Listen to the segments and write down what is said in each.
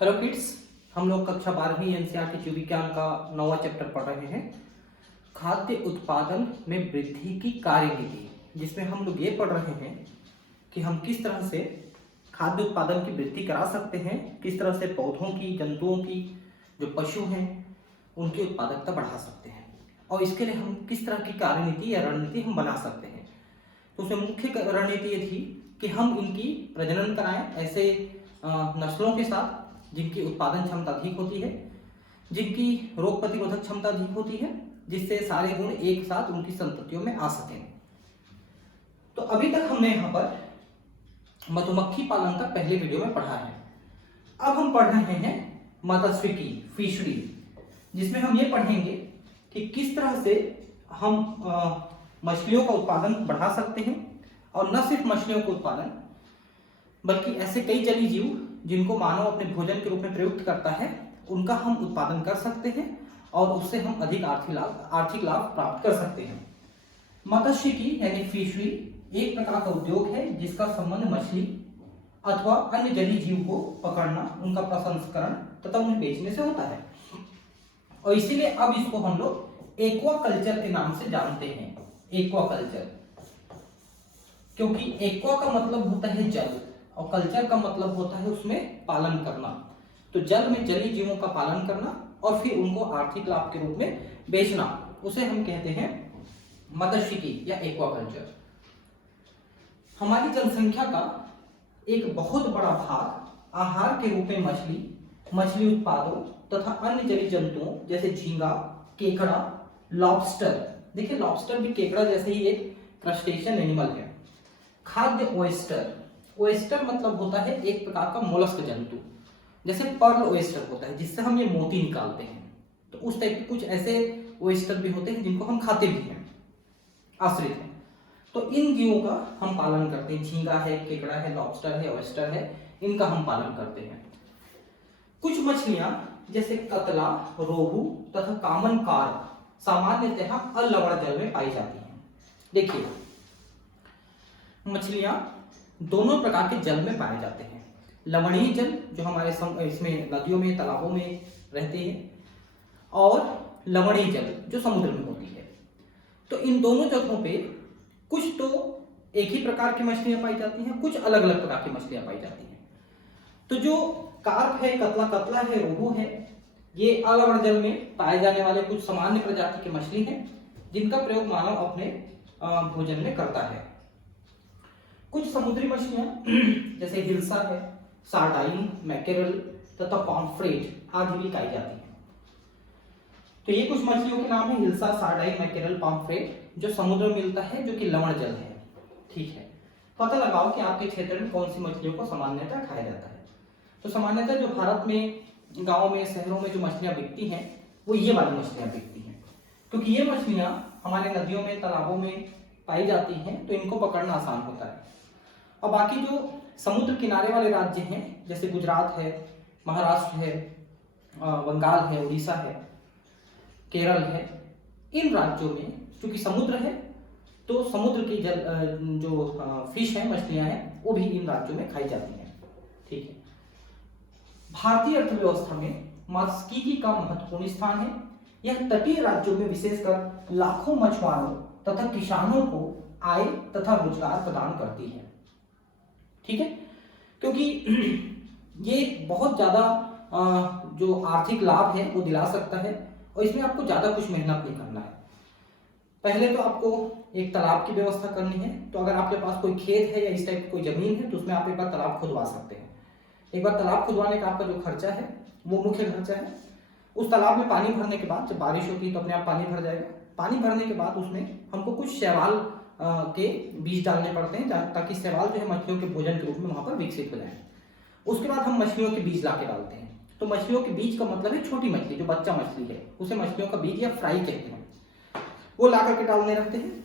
Hello kids, हम लोग कक्षा 12वीं एनसीईआरटी जीव विज्ञान का 9वां चैप्टर पढ़ रहे हैं, खाद्य उत्पादन में वृद्धि की कार्यविधि, जिसमें हम लोग ये पढ़ रहे हैं कि हम किस तरह से खाद्य उत्पादन की वृद्धि करा सकते हैं, किस तरह से पौधों की, जंतुओं की, जो पशु हैं उनकी उत्पादकता बढ़ा सकते हैं और इसके लिए हम किस तरह की कार्यनीति या रणनीति हम बना सकते हैं। तो उसमें मुख्य रणनीति ये थी कि हम इनकी प्रजनन कराएं ऐसे नस्लों के साथ जिनकी उत्पादन क्षमता अधिक होती है, जिनकी रोग प्रतिरोधक क्षमता अधिक होती है, जिससे सारे गुण एक साथ उनकी संततियों में आ सकें। तो अभी तक हमने यहाँ पर मधुमक्खी पालन का पहले वीडियो में पढ़ा है। अब हम पढ़ रहे हैं मत्स्यिकी, फिशरी, जिसमें हम ये पढ़ेंगे कि किस तरह से हम मछलियों का उत्पादन बढ़ा सकते हैं, और न सिर्फ मछलियों का उत्पादन बल्कि ऐसे कई जलीय जीव जिनको मानव अपने भोजन के रूप में प्रयुक्त करता है, उनका हम उत्पादन कर सकते हैं और उससे हम अधिक आर्थिक लाभ प्राप्त कर सकते हैं। मत्स्यिकी यानी फिशरी एक प्रकार का उद्योग है जिसका संबंध मछली अथवा अन्य जलीय जीव को पकड़ना, उनका प्रसंस्करण तथा उन्हें बेचने से होता है, और इसीलिए अब इसको हम लोग एक्वाकल्चर के नाम से जानते हैं। एक्वाकल्चर, क्योंकि एक्वा का मतलब होता है जल और कल्चर का मतलब होता है उसमें पालन करना। तो जल में जलीय जीवों का पालन करना और फिर उनको आर्थिक लाभ के रूप में बेचना, उसे हम कहते हैं मत्स्यिकी या एक्वाकल्चर। हमारी जनसंख्या का एक बहुत बड़ा भाग आहार के रूप में मछली उत्पादों तथा अन्य जलीय जंतुओं जैसे झींगा, केकड़ा, लॉबस्टर, देखिए लॉबस्टर भी केकड़ा जैसे ही एक क्रस्टेशियन एनिमल है। खाद्य ओएस्टर मतलब होता है एक प्रकार का मोलस्क जंतु, जैसे पर्ल ओएस्टर होता है जिससे हम ये मोती निकालते हैं, तो उस टाइप के कुछ ऐसे ओएस्टर भी होते हैं जिनको हम खाते भी हैं, आश्रित हैं। तो इन जीवों का हम पालन करते हैं, झींगा है, केकड़ा है, लॉबस्टर है, ओएस्टर है, इनका हम पालन करते हैं। कुछ मछलियां जैसे कतला, रोहू तथा कॉमन कार्प सामान्यतः अलवण जल में पाई जाती हैं। देखिए मछलियां दोनों प्रकार के जल में पाए जाते हैं, लवणीय जल जो हमारे इसमें नदियों में, तालाबों में रहते हैं, और लवणीय जल जो समुद्र में होती है। तो इन दोनों जगहों पे कुछ तो एक ही प्रकार की मछलियां पाई जाती हैं, कुछ अलग अलग प्रकार की मछलियां पाई जाती हैं। तो जो कार्प है, कतला है, रोहू है, ये अलवण जल में पाए जाने वाले कुछ सामान्य प्रजाति की मछली हैं जिनका प्रयोग मानव अपने भोजन में करता है। कुछ समुद्री मछलियां जैसे हिल्सा है, सार्डाइन, मैकेरल तथा पॉम्फ्रेट आदि भी खाई जाती हैं। तो ये कुछ मछलियों के नाम है, हिल्सा, सार्डाइन, मैकेरल, पॉम्फ्रेट, जो समुद्र में मिलता है, जो कि लवण जल है। ठीक है, पता लगाओ कि आपके क्षेत्र में कौन सी मछलियों को सामान्यतः खाया जाता है। तो सामान्यतः जो भारत में गाँव में, शहरों में जो मछलियां बिकती हैं वो ये वाली मछलियां बिकती हैं, क्योंकि ये मछलियां हमारे नदियों में, तालाबों में पाई जाती हैं, तो इनको पकड़ना आसान होता है। और बाकी जो समुद्र किनारे वाले राज्य हैं जैसे गुजरात है, महाराष्ट्र है, बंगाल है, उड़ीसा है, केरल है, इन राज्यों में चूंकि समुद्र है तो समुद्र की जो फिश है, मछलियां हैं, वो भी इन राज्यों में खाई जाती हैं। ठीक है, भारतीय अर्थव्यवस्था में मत्स्यिकी का महत्वपूर्ण स्थान है। यह तटीय राज्यों में विशेषकर लाखों मछुआरों तथा किसानों को आय तथा रोजगार प्रदान करती है। ठीक है, क्योंकि ये बहुत ज्यादा जो आर्थिक लाभ है वो दिला सकता है, और इसमें आपको ज्यादा कुछ मेहनत नहीं करना है। पहले तो आपको एक तालाब की व्यवस्था करनी है। तो अगर आपके पास कोई खेत है या इस टाइप की कोई जमीन है तो उसमें आप एक बार तालाब खुदवा सकते हैं। एक बार तालाब खुदवाने का आपका जो खर्चा है वो मुख्य खर्चा है। उस तालाब में पानी भरने के बाद जब बारिश होती है तो अपने आप पानी भर जाएगा। पानी भरने के बाद उसमें हमको कुछ शैवाल के बीज डालने पड़ते हैं ताकि शैवाल जो है मछलियों के भोजन के रूप में वहां पर विकसित हो जाए। उसके बाद हम मछलियों के बीज लाके डालते हैं। तो मछलियों के बीज का मतलब है छोटी मछली, जो बच्चा मछली है उसे मछलियों का बीज या फ्राई कहते हैं, वो ला करके डालने रहते हैं।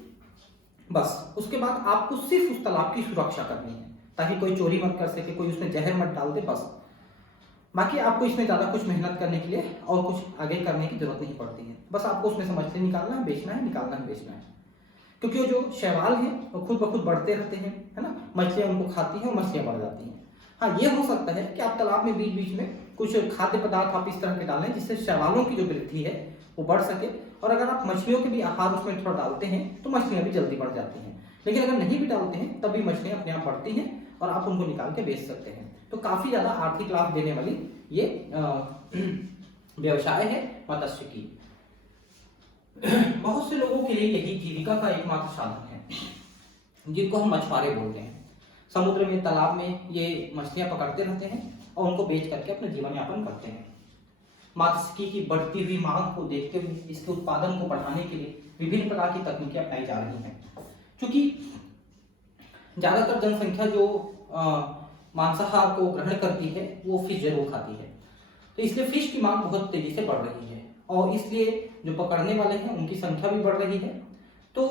बस उसके बाद आपको सिर्फ उस तालाब की सुरक्षा करनी है ताकि कोई चोरी मत कर सके, कोई उसमें जहर मत डाल दे, बस। बाकी आपको इसमें ज्यादा कुछ मेहनत करने के लिए और कुछ आगे करने की जरूरत नहीं पड़ती है। बस आपको उसमें से मछली निकालना है, बेचना है, निकालना है, बेचना है। क्योंकि वो जो शैवाल है वो खुद ब खुद बढ़ते रहते हैं, है ना, मछलियां उनको खाती हैं और मछलियां बढ़ जाती हैं। हाँ, ये हो सकता है कि आप तालाब में बीच बीच में कुछ खाद्य पदार्थ आप इस तरह के डालें जिससे शैवालों की जो वृद्धि है वो बढ़ सके, और अगर आप मछलियों के भी आहार उसमें थोड़ा डालते हैं तो मछलियां भी जल्दी बढ़ जाती हैं। लेकिन अगर नहीं भी डालते हैं तब भी मछलियां अपने आप बढ़ती हैं और आप उनको निकाल के बेच सकते हैं। तो काफी ज्यादा आर्थिक लाभ देने वाली ये व्यवसाय है मत्स्य की। बहुत से लोगों के लिए यही जीविका का एकमात्र साधन है, जिनको हम मछुआरे बोलते हैं। समुद्र में, तालाब में ये मछलियां पकड़ते रहते हैं और उनको बेच करके अपना जीवन यापन करते हैं। मत्स्यिकी की बढ़ती हुई मांग को देखते हुए इसके उत्पादन को बढ़ाने के लिए विभिन्न प्रकार की तकनीकें अपनाई जा रही हैं। क्योंकि ज्यादातर जनसंख्या जो मांसाहार को ग्रहण करती है वो फिश जरूर खाती है, तो इसलिए फिश की मांग बहुत तेजी से बढ़ रही है और इसलिए जो पकड़ने वाले हैं उनकी संख्या भी बढ़ रही है। तो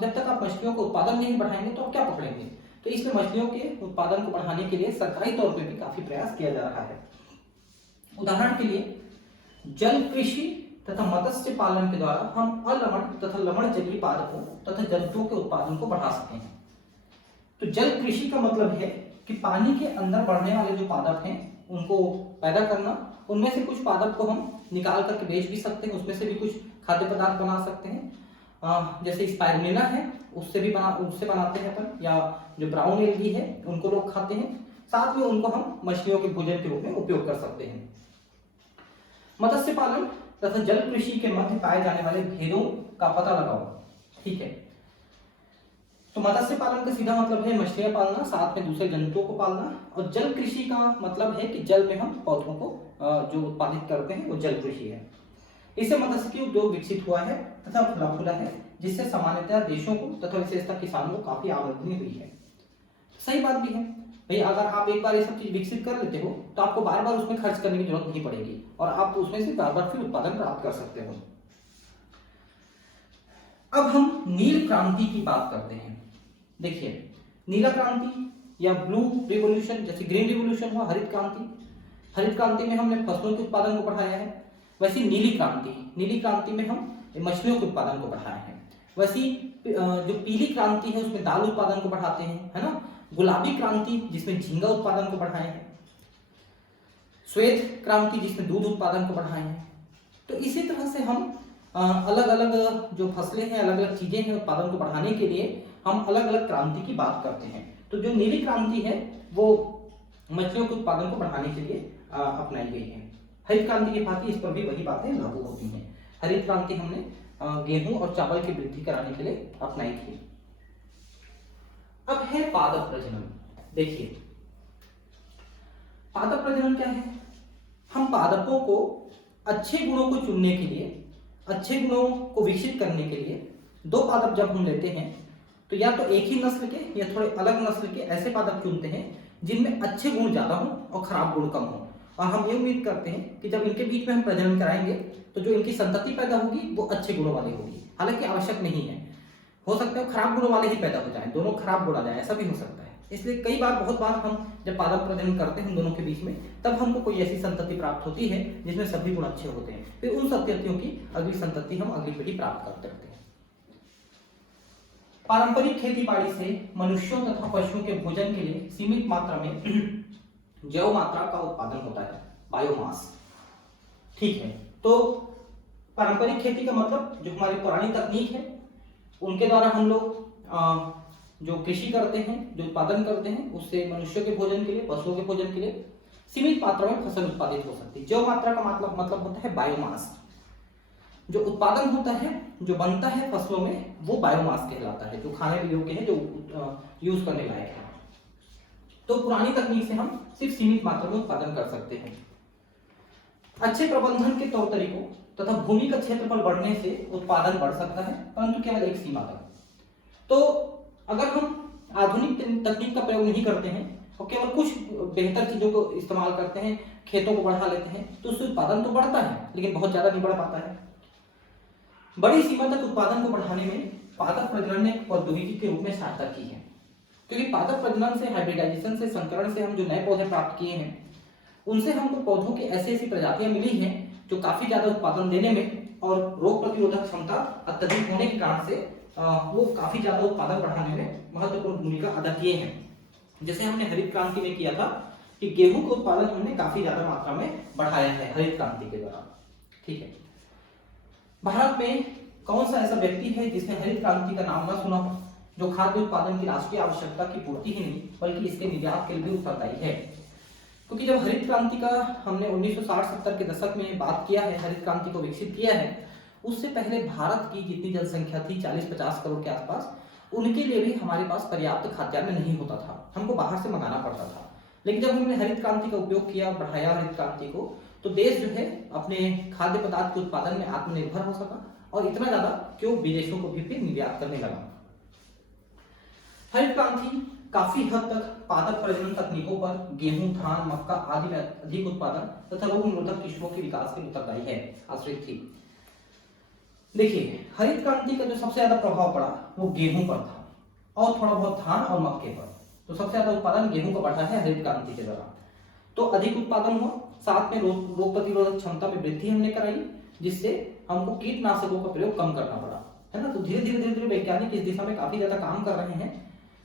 जब तक आप मछलियों का उत्पादन नहीं बढ़ाएंगे तो आप क्या पकड़ेंगे? तो इसलिए मछलियों के उत्पादन को बढ़ाने के लिए सरकारी तौर पर भी काफी प्रयास किया जा रहा है। उदाहरण के लिए जल कृषि तथा मत्स्य पालन के द्वारा हम अलवण तथा लवण जलीय पादपों तथा जंतुओं के उत्पादन को बढ़ा सकते हैं। तो जल कृषि का मतलब है कि पानी के अंदर बढ़ने वाले जो पादप हैं उनको पैदा करना, उनमें से कुछ पादप को हम निकाल करके बेच भी सकते हैं, उसमें से भी कुछ खाद्य पदार्थ बना सकते हैं। जैसे स्पाइरुलिना है उससे बनाते हैं अपन, या जो ब्राउन एल्गी है उनको लोग खाते हैं। साथ में उनको हम मछलियों के भोजन के रूप में उपयोग कर सकते हैं। मत्स्य पालन तथा जल कृषि के मध्य पाए जाने वाले भेदों का पता लगाओ। ठीक है, तो मत्स्य पालन का सीधा मतलब है मछलियां पालना, साथ में दूसरे जंतुओं को पालना, और जल कृषि का मतलब है कि जल में हम पौधों को जो उत्पादित करते हैं वो जल कृषि है। इससे मत्स्यिकी उद्योग विकसित हुआ है तथा फला फूला है, जिससे सामान्यतः देशों को तथा विशेषतः किसानों को काफी आमदनी हुई है। सही बात भी है भाई, अगर आप एक बार ये सब चीज विकसित कर लेते हो तो आपको बार बार उसमें खर्च करने की जरूरत नहीं पड़ेगी और आप उसमें से बार बार फिर उत्पादन प्राप्त कर सकते हो। अब हम नील क्रांति की बात करते हैं। देखिए, नीला क्रांति या ब्लू रिवॉल्यूशन, जैसे ग्रीन रिवॉल्यूशन हुआ, हरित क्रांति में हमने फसलों के उत्पादन को बढ़ाया है। वैसे नीली क्रांति में हम मछलियों के उत्पादन को बढ़ाया है। वैसी जो पीली क्रांति है उसमें दाल उत्पादन को बढ़ाते हैं, है ना। गुलाबी क्रांति जिसमें झींगा उत्पादन को बढ़ाए हैं। श्वेत क्रांति जिसमें दूध उत्पादन को बढ़ाए हैं। तो इसी तरह से हम अलग अलग जो फसलें हैं, अलग अलग चीजें हैं, उत्पादन को बढ़ाने के लिए हम अलग अलग क्रांति की बात करते हैं। तो जो नीली क्रांति है वो मछलियों के उत्पादन को बढ़ाने के लिए अपनाई गई है। हरित क्रांति की भांति इस पर भी वही बातें लागू होती हैं। हरित क्रांति हमने गेहूं और चावल की वृद्धि कराने के लिए अपनाई थी। अब है पादप प्रजनन। देखिए, पादप प्रजनन क्या है? हम पादपों को अच्छे गुणों को चुनने के लिए, अच्छे गुणों को विकसित करने के लिए दो पादप जब हम लेते हैं तो या तो एक ही नस्ल के या थोड़े अलग नस्ल के ऐसे पादप चुनते हैं जिनमें अच्छे गुण ज्यादा हो और खराब गुण कम हो। और हम ये उम्मीद करते हैं कि जब इनके बीच में हम प्रजनन कराएंगे तो जो इनकी संतति पैदा होगी वो अच्छे गुणों वाली होगी। हालांकि आवश्यक नहीं है, हो सकता है खराब गुणों वाले ही पैदा हो जाए, दोनों खराब गुण आ जाए, ऐसा भी हो सकता है। इसलिए कई बार, बहुत बार हम जब पादप प्रजनन करते हैं दोनों के बीच में, तब हमको कोई ऐसी संतति प्राप्त होती है जिसमें सभी गुण अच्छे होते हैं। फिर उन संततियों की अगली संतति हम अगली पीढ़ी प्राप्त करते हैं। पारंपरिक खेती बाड़ी से मनुष्यों तथा पशुओं के भोजन के लिए सीमित मात्रा में जैव मात्रा का उत्पादन होता है, बायोमास। ठीक है, तो पारंपरिक खेती का मतलब जो हमारी पुरानी तकनीक है उनके द्वारा हम लोग जो कृषि करते हैं, जो उत्पादन करते हैं, उससे मनुष्यों के भोजन के लिए, पशुओं के भोजन के लिए सीमित मात्रा में फसल उत्पादित हो सकती है। जैव मात्रा का मतलब होता है बायोमास। जो उत्पादन होता है, जो बनता है फसलों में, वो बायोमास कहलाता है, जो खाने योग्य है, जो यूज करने लायक है। तो पुरानी तकनीक से हम सिर्फ सीमित मात्रा में उत्पादन कर सकते हैं। अच्छे प्रबंधन के तौर तरीकों तथा भूमि का क्षेत्रफल बढ़ने से उत्पादन बढ़ सकता है, परंतु केवल एक सीमा तक। तो अगर हम आधुनिक तकनीक का प्रयोग नहीं करते हैं और केवल कुछ बेहतर चीजों को इस्तेमाल करते हैं, खेतों को बढ़ा लेते हैं, तो उससे उत्पादन तो बढ़ता है लेकिन बहुत ज्यादा नहीं बढ़ पाता है। बड़ी सीमा तक उत्पादन को बढ़ाने में पादप प्रजनन ने प्रौद्योगिकी के रूप में सहायता की है, क्योंकि पादप प्रजनन से, हाइब्रिडाइजेशन से, संकरण से हम जो नए पौधे प्राप्त किए हैं उनसे हमको पौधों की ऐसी ऐसी प्रजातियां मिली हैं जो काफी ज्यादा उत्पादन देने में और रोग प्रतिरोधक क्षमता अत्यधिक होने के कारण से वो काफी ज्यादा उत्पादन बढ़ाने में महत्वपूर्ण भूमिका अदा किए हैं। जैसे हमने हरित क्रांति में किया था कि गेहूं का उत्पादन हमने काफी ज्यादा मात्रा में बढ़ाया है हरित क्रांति के दौरान। ठीक है, भारत में कौन सा ऐसा व्यक्ति है जिसने हरित क्रांति का नाम न सुना हो, जो खाद्य उत्पादन की राष्ट्रीय आवश्यकता की पूर्ति ही नहीं बल्कि इसके निर्यात के लिए भी उत्तरदायी है। क्योंकि जब हरित क्रांति का हमने 1960-70 के दशक में बात किया है, हरित क्रांति को विकसित किया है, उससे पहले भारत की जितनी जनसंख्या थी 40-50 करोड़ के आसपास, उनके लिए भी हमारे पास पर्याप्त खाद्यान्न नहीं होता था, हमको बाहर से मंगाना पड़ता था। लेकिन जब हमने हरित क्रांति का उपयोग किया, बढ़ाया हरित क्रांति को, तो देश जो है अपने खाद्य पदार्थ के उत्पादन में आत्मनिर्भर हो सका, और इतना ज्यादा कि वो विदेशों को भी फिर निर्यात करने लगा। हरित क्रांति काफी हद तक पादप प्रजनन तकनीकों पर गेहूं, धान, मक्का आदि में अधिक उत्पादन तथा रोग निरोधक किस्मों के विकास के लिए उत्तरदायी है, आश्रित थी। देखिए, हरित क्रांति का जो सबसे ज्यादा प्रभाव पड़ा वो गेहूं पर था और थोड़ा बहुत धान और मक्के पर। तो सबसे ज्यादा उत्पादन गेहूं का बढ़ा है हरित क्रांति के दौरान। तो अधिक उत्पादन हुआ, साथ में रोग प्रतिरोधक क्षमता में वृद्धि हमने कराई, जिससे हमको कीटनाशकों का प्रयोग कम करना पड़ा, है ना। तो धीरे धीरे वैज्ञानिक इस दिशा में काफी ज्यादा काम कर रहे हैं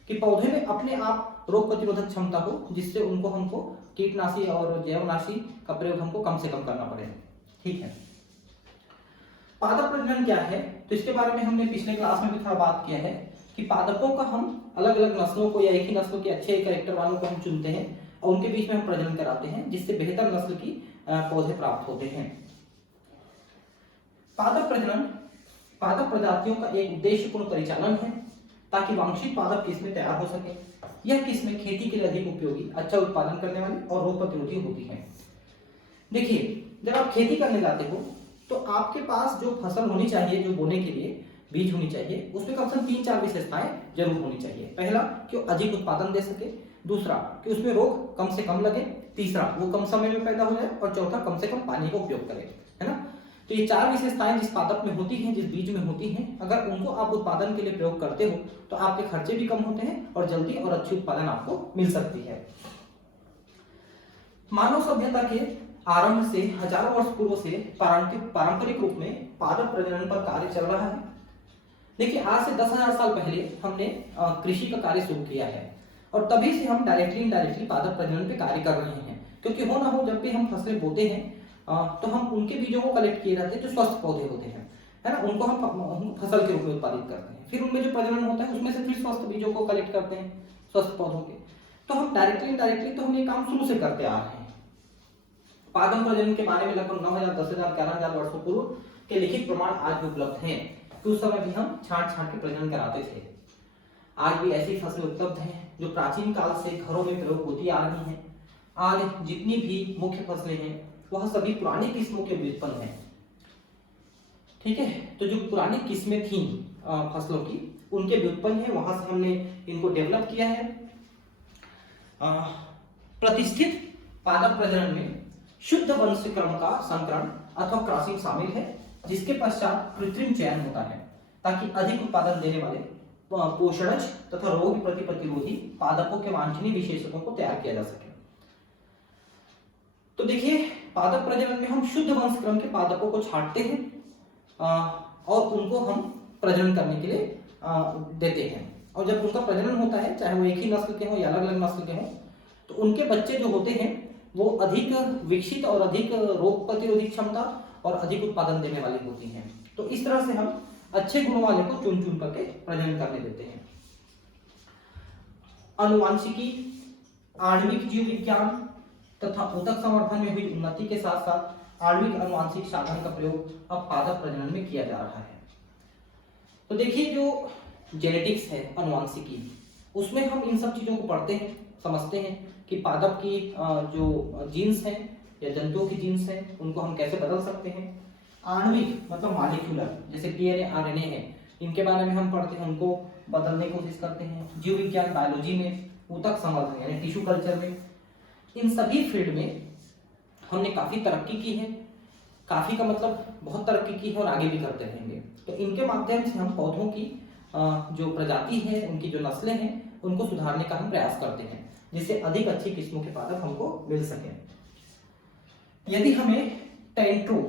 कि पौधे में अपने आप रोग प्रतिरोधक क्षमता हो, जिससे उनको हमको कीटनाशी और जैवनाशी का प्रयोग हमको कम से कम करना पड़े। ठीक है, पादप प्रजनन क्या है, तो इसके बारे में हमने पिछले क्लास में भी थोड़ा बात किया है कि पादपों का हम अलग अलग नस्लों को या एक ही नस्ल के अच्छे कैरेक्टर वालों को हम चुनते हैं और उनके बीच में हम प्रजनन कराते हैं, जिससे बेहतर नस्ल की पौधे प्राप्त होते हैं। पादप प्रजनन पादप प्रजातियों का एक उद्देश्यपूर्ण परिचालन है ताकि वांछित पादप किस्में तैयार हो सके। यह किस्में खेती के लिए अधिक उपयोगी, अच्छा उत्पादन करने वाली और रोग प्रतिरोधी होती हैं। देखिए, जब आप खेती करने जाते हो तो आपके पास जो फसल होनी चाहिए, जो बोने के लिए बीज होनी चाहिए, उसमें कम से कम 3-4 विशेषताएं जरूर होनी चाहिए। पहला कि वो अधिक उत्पादन दे सके, दूसरा कि उसमें रोग कम से कम लगे, तीसरा वो कम समय में पैदा हो जाए, और चौथा कम से कम पानी का उपयोग करे, है ना। तो ये 4 विशेषताएं जिस पादप में होती हैं, जिस बीज में होती हैं, अगर उनको आप उत्पादन के लिए प्रयोग करते हो तो आपके खर्चे भी कम होते हैं और जल्दी और अच्छी उत्पादन आपको मिल सकती है। मानव सभ्यता के आरंभ से हजारों वर्ष पूर्व से पारंपरिक रूप में पादप प्रजनन पर कार्य चल रहा है। देखिए, आज से 10,000 साल पहले हमने कृषि का कार्य शुरू किया है और तभी से हम डायरेक्टली इनडायरेक्टली पादप प्रजनन पे कार्य कर रहे हैं। क्योंकि हो ना हो, जब भी हम फसलें बोते हैं तो हम उनके बीजों को कलेक्ट किए जाते हैं जो स्वस्थ पौधे होते हैं, है ना। उनको हम फसल के रूप में उत्पादित करते हैं, फिर उनमें जो प्रजनन होता है उसमें से फिर स्वस्थ बीजों को कलेक्ट करते हैं, स्वस्थ पौधों के। तो हम डायरेक्टली इनडायरेक्टली तो हम ये काम शुरू से करते आ रहे हैं। पादप प्रजनन के बारे में लगभग 9,000, 10,000, 11,000 वर्षों पूर्व के लिखित प्रमाण आज भी उपलब्ध हैं कि उस समय भी हम छांट के प्रजनन कराते थे। आज भी ऐसी फसलें उपलब्ध हैं जो प्राचीन काल से घरों में प्रयोग होती आ रही हैं। आज जितनी भी मुख्य फसलें हैं वह सभी पुरानी किस्मों के व्युत्पन्न हैं। ठीक है, तो जो पुरानी किस्में थी फसलों की, उनके व्युत्पन्न है, वहां से हमने इनको डेवलप किया है। प्रतिष्ठित पादप प्रजनन में शुद्ध वंशक्रम का संकरण अथवा क्रॉसिंग शामिल है, जिसके पश्चात कृत्रिम चयन होता है ताकि अधिक उत्पादन देने वाले पोषणज तथा रोग प्रतिरोधी पादपों के वांछनीय विशेषकों को तैयार किया जा सके। तो देखिए, पादप प्रजनन में हम शुद्ध वंशक्रम के पादपों को छांटते हैं और उनको हम प्रजनन करने के लिए देते हैं। और जब उनका प्रजनन होता है, चाहे वो एक ही नस्ल के हो या अलग अलग नस्ल के हो, तो उनके बच्चे जो होते हैं वो अधिक विकसित और अधिक रोग प्रतिरोधी क्षमता और अधिक उत्पादन देने वाली होती हैं। तो इस तरह से हम अच्छे गुणों वाले को चुन चुन करके प्रजनन करने देते हैं। आनुवांशिकी, आणविक जीव विज्ञान तथा ऊतक संवर्धन में हुई उन्नति के साथ साथ आणविक आनुवांशिक साधन का प्रयोग अब पादप प्रजनन में किया जा रहा है। तो देखिए, जो जेनेटिक्स है, आनुवांशिकी, उसमें हम इन सब चीजों को पढ़ते हैं, समझते हैं कि पादप की जो जीन्स हैं या जंतुओं की जीन्स हैं उनको हम कैसे बदल सकते हैं। आणविक मतलब मॉलिक्यूलर, जैसे डीएनए, आरएनए है, इनके बारे में हम पढ़ते हैं, उनको बदलने की कोशिश करते हैं। जीव विज्ञान, बायोलॉजी में, ऊतक संवर्धन यानी टिश्यू कल्चर में, इन सभी फील्ड में हमने काफी तरक्की की है। काफी का मतलब बहुत तरक्की की है और आगे भी करते रहेंगे। तो इनके माध्यम से हम पौधों की जो प्रजाति है, उनकी जो नस्लें हैं, उनको सुधारने का हम प्रयास करते हैं, जिससे अधिक अच्छी किस्मों के पादप हमको मिल सके। यदि हमें टेंट्रो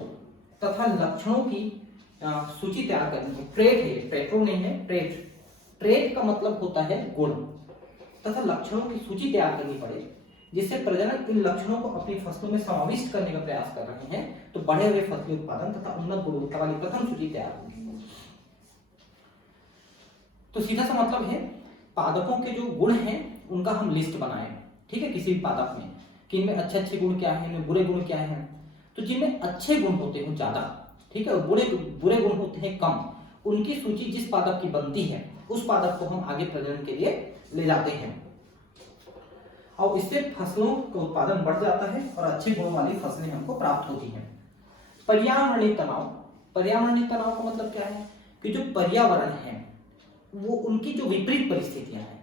तथा लक्षणों की सूची तैयार करनी है, ट्रेट है, टेंट्रो नहीं है, ट्रेट का मतलब होता है गुण, तथा लक्षणों की सूची तैयार करनी पड़े, जिससे प्रजनक इन लक्षणों को अपनी फसलों में समाविष्ट करने का प्रयास कर रहे हैं तो बढ़े हुए फसली उत्पादन तथा उन्नत गुणवत्ता वाली प्रथम सूची तैयार होगी। तो सीधा सा मतलब है पादपों के जो गुण हैं उनका हम लिस्ट बनाएं, ठीक है, किसी भी पादप में कि इनमें अच्छे अच्छे गुण क्या हैं, इनमें बुरे गुण क्या हैं। तो जिनमें अच्छे गुण होते हैं ज्यादा, ठीक है, बुरे गुण होते हैं कम, उनकी सूची जिस पादप की बनती है उस पादप को हम आगे प्रजनन के लिए ले जाते हैं और इससे फसलों का उत्पादन बढ़ जाता है और अच्छे गुणों वाली फसलें हमको प्राप्त होती हैं। पर्यावरणीय तनाव, पर्यावरणीय तनाव का मतलब क्या है कि जो पर्यावरण है वो उनकी जो विपरीत परिस्थितियां हैं,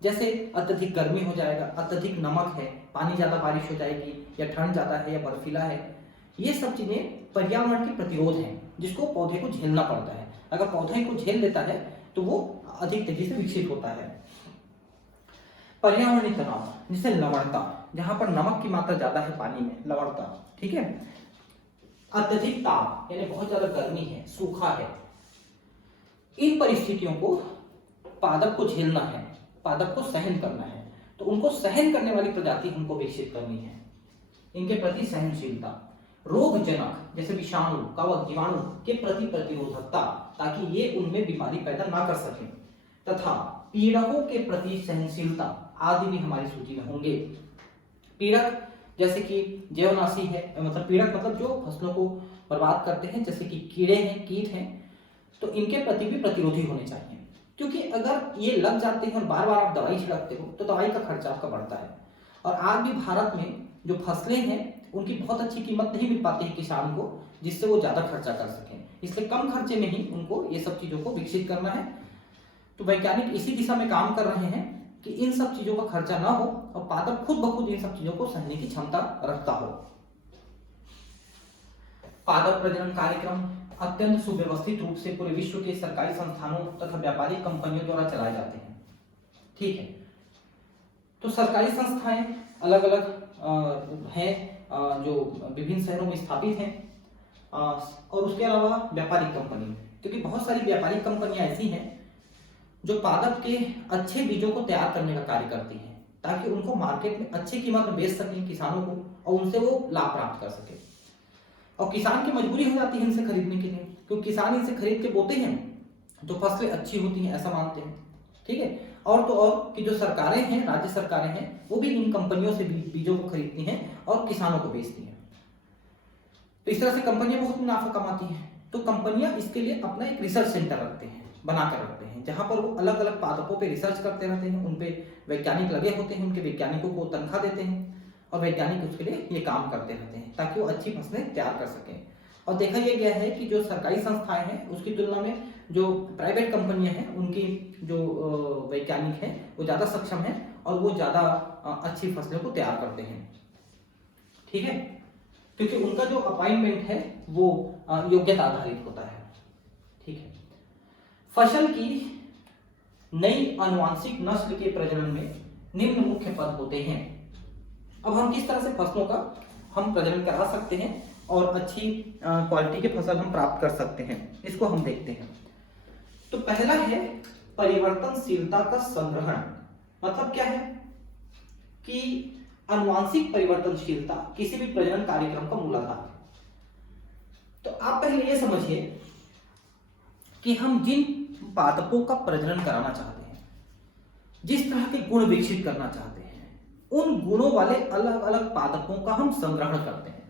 जैसे अत्यधिक गर्मी हो जाएगा, अत्यधिक नमक है, पानी ज्यादा बारिश हो जाएगी, या ठंड ज्यादा है, या बर्फीला है, ये सब चीजें पर्यावरण के प्रतिरोध हैं जिसको पौधे को झेलना पड़ता है। अगर पौधे को झेल लेता है तो वो अधिक तेजी से विकसित होता है। पर्यावरणीय तनाव जैसे लवणता, जहां पर नमक की मात्रा ज्यादा है पानी में, लवणता, ठीक है। अत्यधिक ताप यानी बहुत ज्यादा गर्मी है, सूखा है, इन परिस्थितियों को पादप को झेलना है, पादप को सहन करना है, तो उनको सहन करने वाली प्रजाति हमको विकसित करनी है, इनके प्रति सहनशीलता। रोगजनक जैसे विषाणु, कवक, जीवाणु के प्रति प्रतिरोधकता, ताकि ये उनमें बीमारी पैदा ना कर सके, तथा पीड़कों के प्रति सहनशीलता आदि भी हमारी सूची में होंगे। पीड़क जैसे कि जैवनाशी है, मतलब पीड़क मतलब जो फसलों को बर्बाद करते हैं, जैसे कि कीड़े हैं, कीट हैं, तो इनके प्रति भी प्रतिरोधी होने चाहिए, क्योंकि अगर ये लग जाते हैं और बार बार आप दवाई छिड़कते हो तो दवाई का खर्चा आपका बढ़ता है। और आज भी भारत में जो फसलें हैं उनकी बहुत अच्छी कीमत नहीं मिल पाती है किसान को, जिससे वो ज्यादा खर्चा कर सकें, इसलिए कम खर्चे में ही उनको ये सब चीजों को विकसित करना है। तो वैज्ञानिक इसी दिशा में काम कर रहे हैं कि इन सब चीजों का खर्चा ना हो और पादप खुद ब खुद इन सब चीजों को सहने की क्षमता रखता हो। पादप प्रजनन कार्यक्रम अत्यंत सुव्यवस्थित रूप से पूरे विश्व के सरकारी संस्थानों तथा व्यापारिक कंपनियों द्वारा चलाए जाते हैं, ठीक है। तो सरकारी संस्थाएं अलग अलग हैं जो विभिन्न शहरों में स्थापित हैं, और उसके अलावा व्यापारिक कंपनी, क्योंकि बहुत सारी व्यापारिक कंपनियां ऐसी हैं जो पादप के अच्छे बीजों को तैयार करने का कार्य करती हैं, ताकि उनको मार्केट में अच्छी कीमत में बेच सकें किसानों को और उनसे वो लाभ प्राप्त कर सके। और किसान की मजबूरी हो जाती है इनसे खरीदने के लिए, क्योंकि किसान इनसे खरीद के बोते हैं तो फसलें अच्छी होती हैं, ऐसा मानते हैं, ठीक है। और तो और कि जो सरकारें हैं, राज्य सरकारें हैं, वो भी इन कंपनियों से बीजों को खरीदती हैं और किसानों को बेचती हैं। तो इस तरह से कंपनियां बहुत मुनाफा कमाती हैं। तो कंपनियां इसके लिए अपना एक रिसर्च सेंटर रखते हैं, बनाकर रखते हैं, जहां पर वो अलग अलग पादपों पे रिसर्च करते रहते हैं, उन पे वैज्ञानिक लगे होते हैं, उनके वैज्ञानिकों को तनख्वाह देते हैं और वैज्ञानिक उसके लिए ये काम करते रहते हैं ताकि वो अच्छी फसलें तैयार कर सकें। और देखा यह गया है कि जो सरकारी संस्थाएं हैं उसकी तुलना में जो प्राइवेट कंपनियां हैं उनकी जो वैज्ञानिक हैं वो ज़्यादा सक्षम हैं और वो ज़्यादा अच्छी फसलों को तैयार करते हैं, ठीक है, क्योंकि उनका जो अपॉइंटमेंट है वो योग्यता आधारित होता है, ठीक है। फसल की नई आनुवांशिक नस्ल के प्रजनन में निम्न मुख्य पद होते हैं। अब हम किस तरह से फसलों का हम प्रजनन करा सकते हैं और अच्छी क्वालिटी के फसल हम प्राप्त कर सकते हैं, इसको हम देखते हैं। तो पहला है परिवर्तनशीलता का संग्रहण। मतलब क्या है कि आनुवांशिक परिवर्तनशीलता किसी भी प्रजनन कार्यक्रम का मूलाधार है। तो आप पहले ये समझिए कि हम जिन पादपों का प्रजनन कराना चाहते हैं, जिस तरह के गुण विकसित करना चाहते हैं, उन गुणों वाले अलग अलग पादपों का हम संग्रहण करते हैं,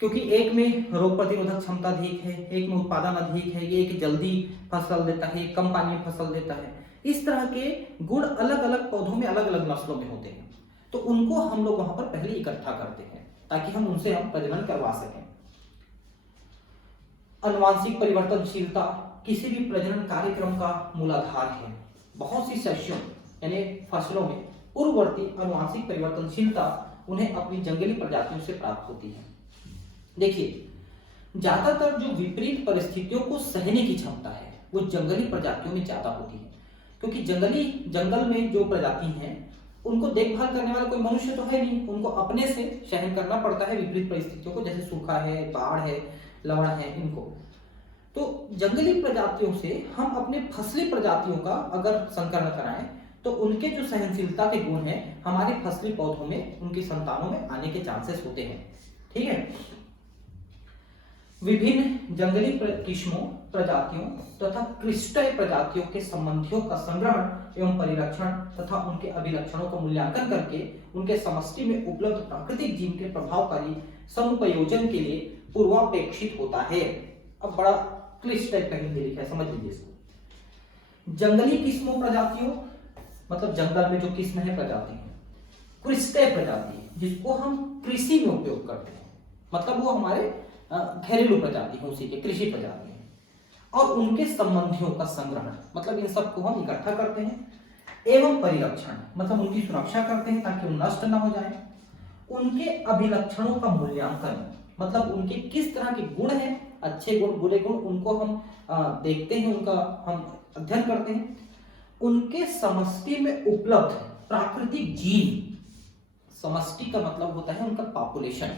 क्योंकि एक में रोग प्रतिरोधक क्षमता अधिक है, एक में उत्पादन अधिक है, ये एक जल्दी फसल देता है, कम पानी में फसल देता है। इस तरह के गुण अलग अलग पौधों में अलग अलग नस्लों में होते हैं, तो उनको हम लोग वहां पर पहले इकट्ठा करते हैं ताकि हम उनसे हम प्रजनन करवा सकें। आनुवांशिक परिवर्तनशीलता किसी भी प्रजनन कार्यक्रम का मूलाधार है। बहुत सी शस्यों यानी फसलों में पूर्ववर्ती आनुवांशिक परिवर्तनशीलता उन्हें अपनी जंगली प्रजातियों से प्राप्त होती है। देखिए, ज्यादातर जो विपरीत परिस्थितियों को सहने की क्षमता है वो जंगली प्रजातियों में ज्यादा होती है, क्योंकि जंगल में जो प्रजाति हैं उनको देखभाल करने वाला कोई मनुष्य तो है नहीं, उनको अपने से सहन करना पड़ता है विपरीत परिस्थितियों को, जैसे सूखा है, बाढ़ है, लवण है, इनको। तो जंगली प्रजातियों से हम अपने फसली प्रजातियों का अगर संकरण कराएं तो उनके जो सहनशीलता के गुण हैं हमारे फसली पौधों में, उनकी संतानों में आने के चांसेस होते हैं। ठीक है। विभिन्न जंगली किस्मों, प्रजातियों तथा क्रिस्टल प्रजातियों के संबंधियों का संग्रहण एवं परिरक्षण तथा उनके अभिलक्षणों का मूल्यांकन करके उनके समष्टि में उपलब्ध प्राकृतिक जीव के प्रभावकारी समुपयोजन के लिए पूर्वापेक्षित होता है। अब बड़ा क्लिष्ट टाइप का हिंदी लिखा है, समझ लीजिए इसको। जंगली किस्मों, प्रजातियों मतलब जंगल में जो किस्म है प्रजाति है। क्रिस्टल प्रजाति जिसको हम कृषि में उपयोग करते हैं, मतलब वो हमारे घरेलू प्रजाति है, उसी के कृषि प्रजाति है। और उनके संबंधियों का संग्रहण मतलब इन सबको हम इकट्ठा करते हैं एवं परिरक्षण मतलब उनकी सुरक्षा करते हैं ताकि वो नष्ट ना हो जाए। उनके अभिलक्षणों का मूल्यांकन मतलब उनके किस तरह के गुण हैं, अच्छे गुण, बुरे गुण, उनको हम देखते हैं, उनका हम अध्ययन करते हैं। उनके समष्टि में उपलब्ध प्राकृतिक जीव, समष्टि का मतलब होता है उनका पॉपुलेशन,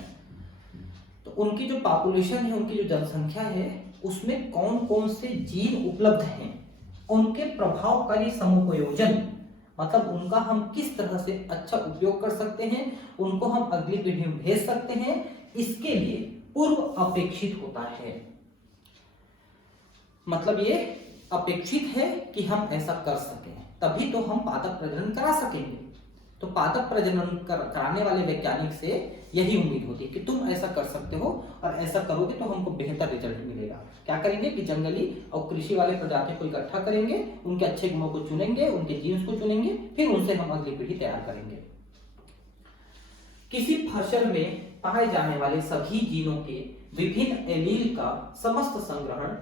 तो उनकी जो पॉपुलेशन है, उनकी जो जनसंख्या है, उसमें कौन कौन से जीव उपलब्ध हैं, उनके प्रभावकारी समुपयोजन मतलब उनका हम किस तरह से अच्छा उपयोग कर सकते हैं, उनको हम अगली पीढ़ी में भेज सकते हैं, इसके लिए पूर्व अपेक्षित होता है। मतलब ये अपेक्षित है कि हम ऐसा कर सकें, तभी तो हम पादप प्रजनन करा सकेंगे। तो पादप प्रजनन कराने वाले वैज्ञानिक से यही उम्मीद होती है कि तुम ऐसा कर सकते हो और ऐसा करोगे तो हमको बेहतर रिजल्ट मिलेगा। क्या करेंगे कि जंगली और कृषि वाले प्रजातियों को इकट्ठा करेंगे, उनके अच्छे गुणों को चुनेंगे, उनके जीन्स को चुनेंगे, फिर उनसे हम अगली पीढ़ी तैयार करेंगे। किसी फसल में पाए जाने वाले सभी जीनों के विभिन्न एलील का समस्त संग्रहण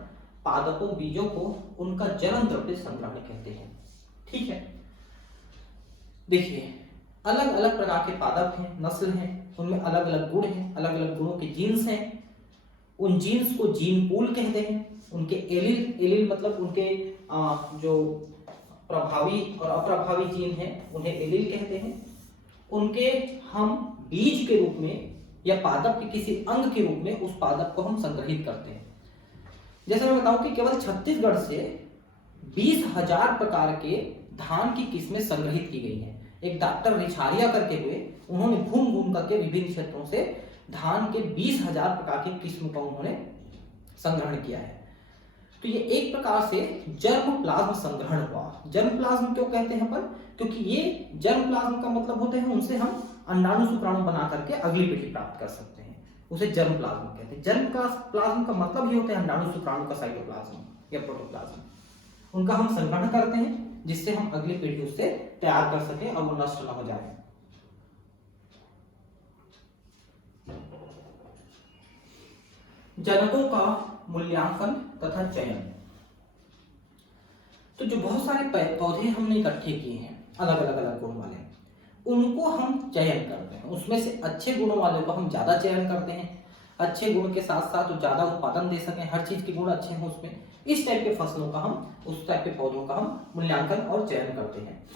पादपों, बीजों को उनका जन्म द्रव्य संग्रहण कहते हैं। ठीक है। देखिए, अलग अलग प्रकार के पादप हैं, नस्ल हैं, उनमें अलग अलग गुण हैं, अलग अलग गुणों के जीन्स हैं। उन जीन्स को जीन पूल कहते हैं। उनके एलील मतलब उनके जो प्रभावी और अप्रभावी जीन हैं उन्हें एलील कहते हैं। उनके हम बीज के रूप में या पादप के किसी अंग के रूप में उस पादप को हम संग्रहित करते हैं। जैसे मैं बताऊं कि केवल छत्तीसगढ़ से 20,000 प्रकार के धान की किस्में संग्रहित की गई हैं। एक डॉक्टर रिछारिया करके हुए, उन्होंने घूम घूम करके विभिन्न क्षेत्रों से धान के 20,000 प्रकार की किस्म का उन्होंने संग्रहण किया है। तो ये एक प्रकार से जर्म प्लाज्म संग्रहण हुआ। जर्म प्लाज्म क्यों कहते हैं अपन? क्योंकि ये जर्म प्लाज्म का मतलब होता है उनसे हम अंडाणु शुक्राणु बना करके अगली पीढ़ी प्राप्त कर सकते हैं, उसे जर्म प्लाज्म कहते हैं। जर्म प्लाज्म का मतलब ये होता है अंडाणु शुक्राणु का साइटोप्लाज्म या प्रोटोप्लाज्म। उनका हम संग्रहण करते हैं जिससे हम अगली पीढ़ी उससे तैयार कर सके और वो नष्ट न हो जाए। जनकों का मूल्यांकन तथा चयन। तो जो बहुत सारे पौधे हमने इकट्ठे किए हैं अलग अलग गुण वाले, उनको हम चयन करते हैं। उसमें से अच्छे गुणों वाले को हम ज्यादा चयन करते हैं, अच्छे गुण के साथ साथ ज्यादा उत्पादन दे सकें, हर चीज के गुण अच्छे हों उसमें। इस टाइप के फसलों का हम, उस टाइप के पौधों का हम मूल्यांकन और चयन करते हैं।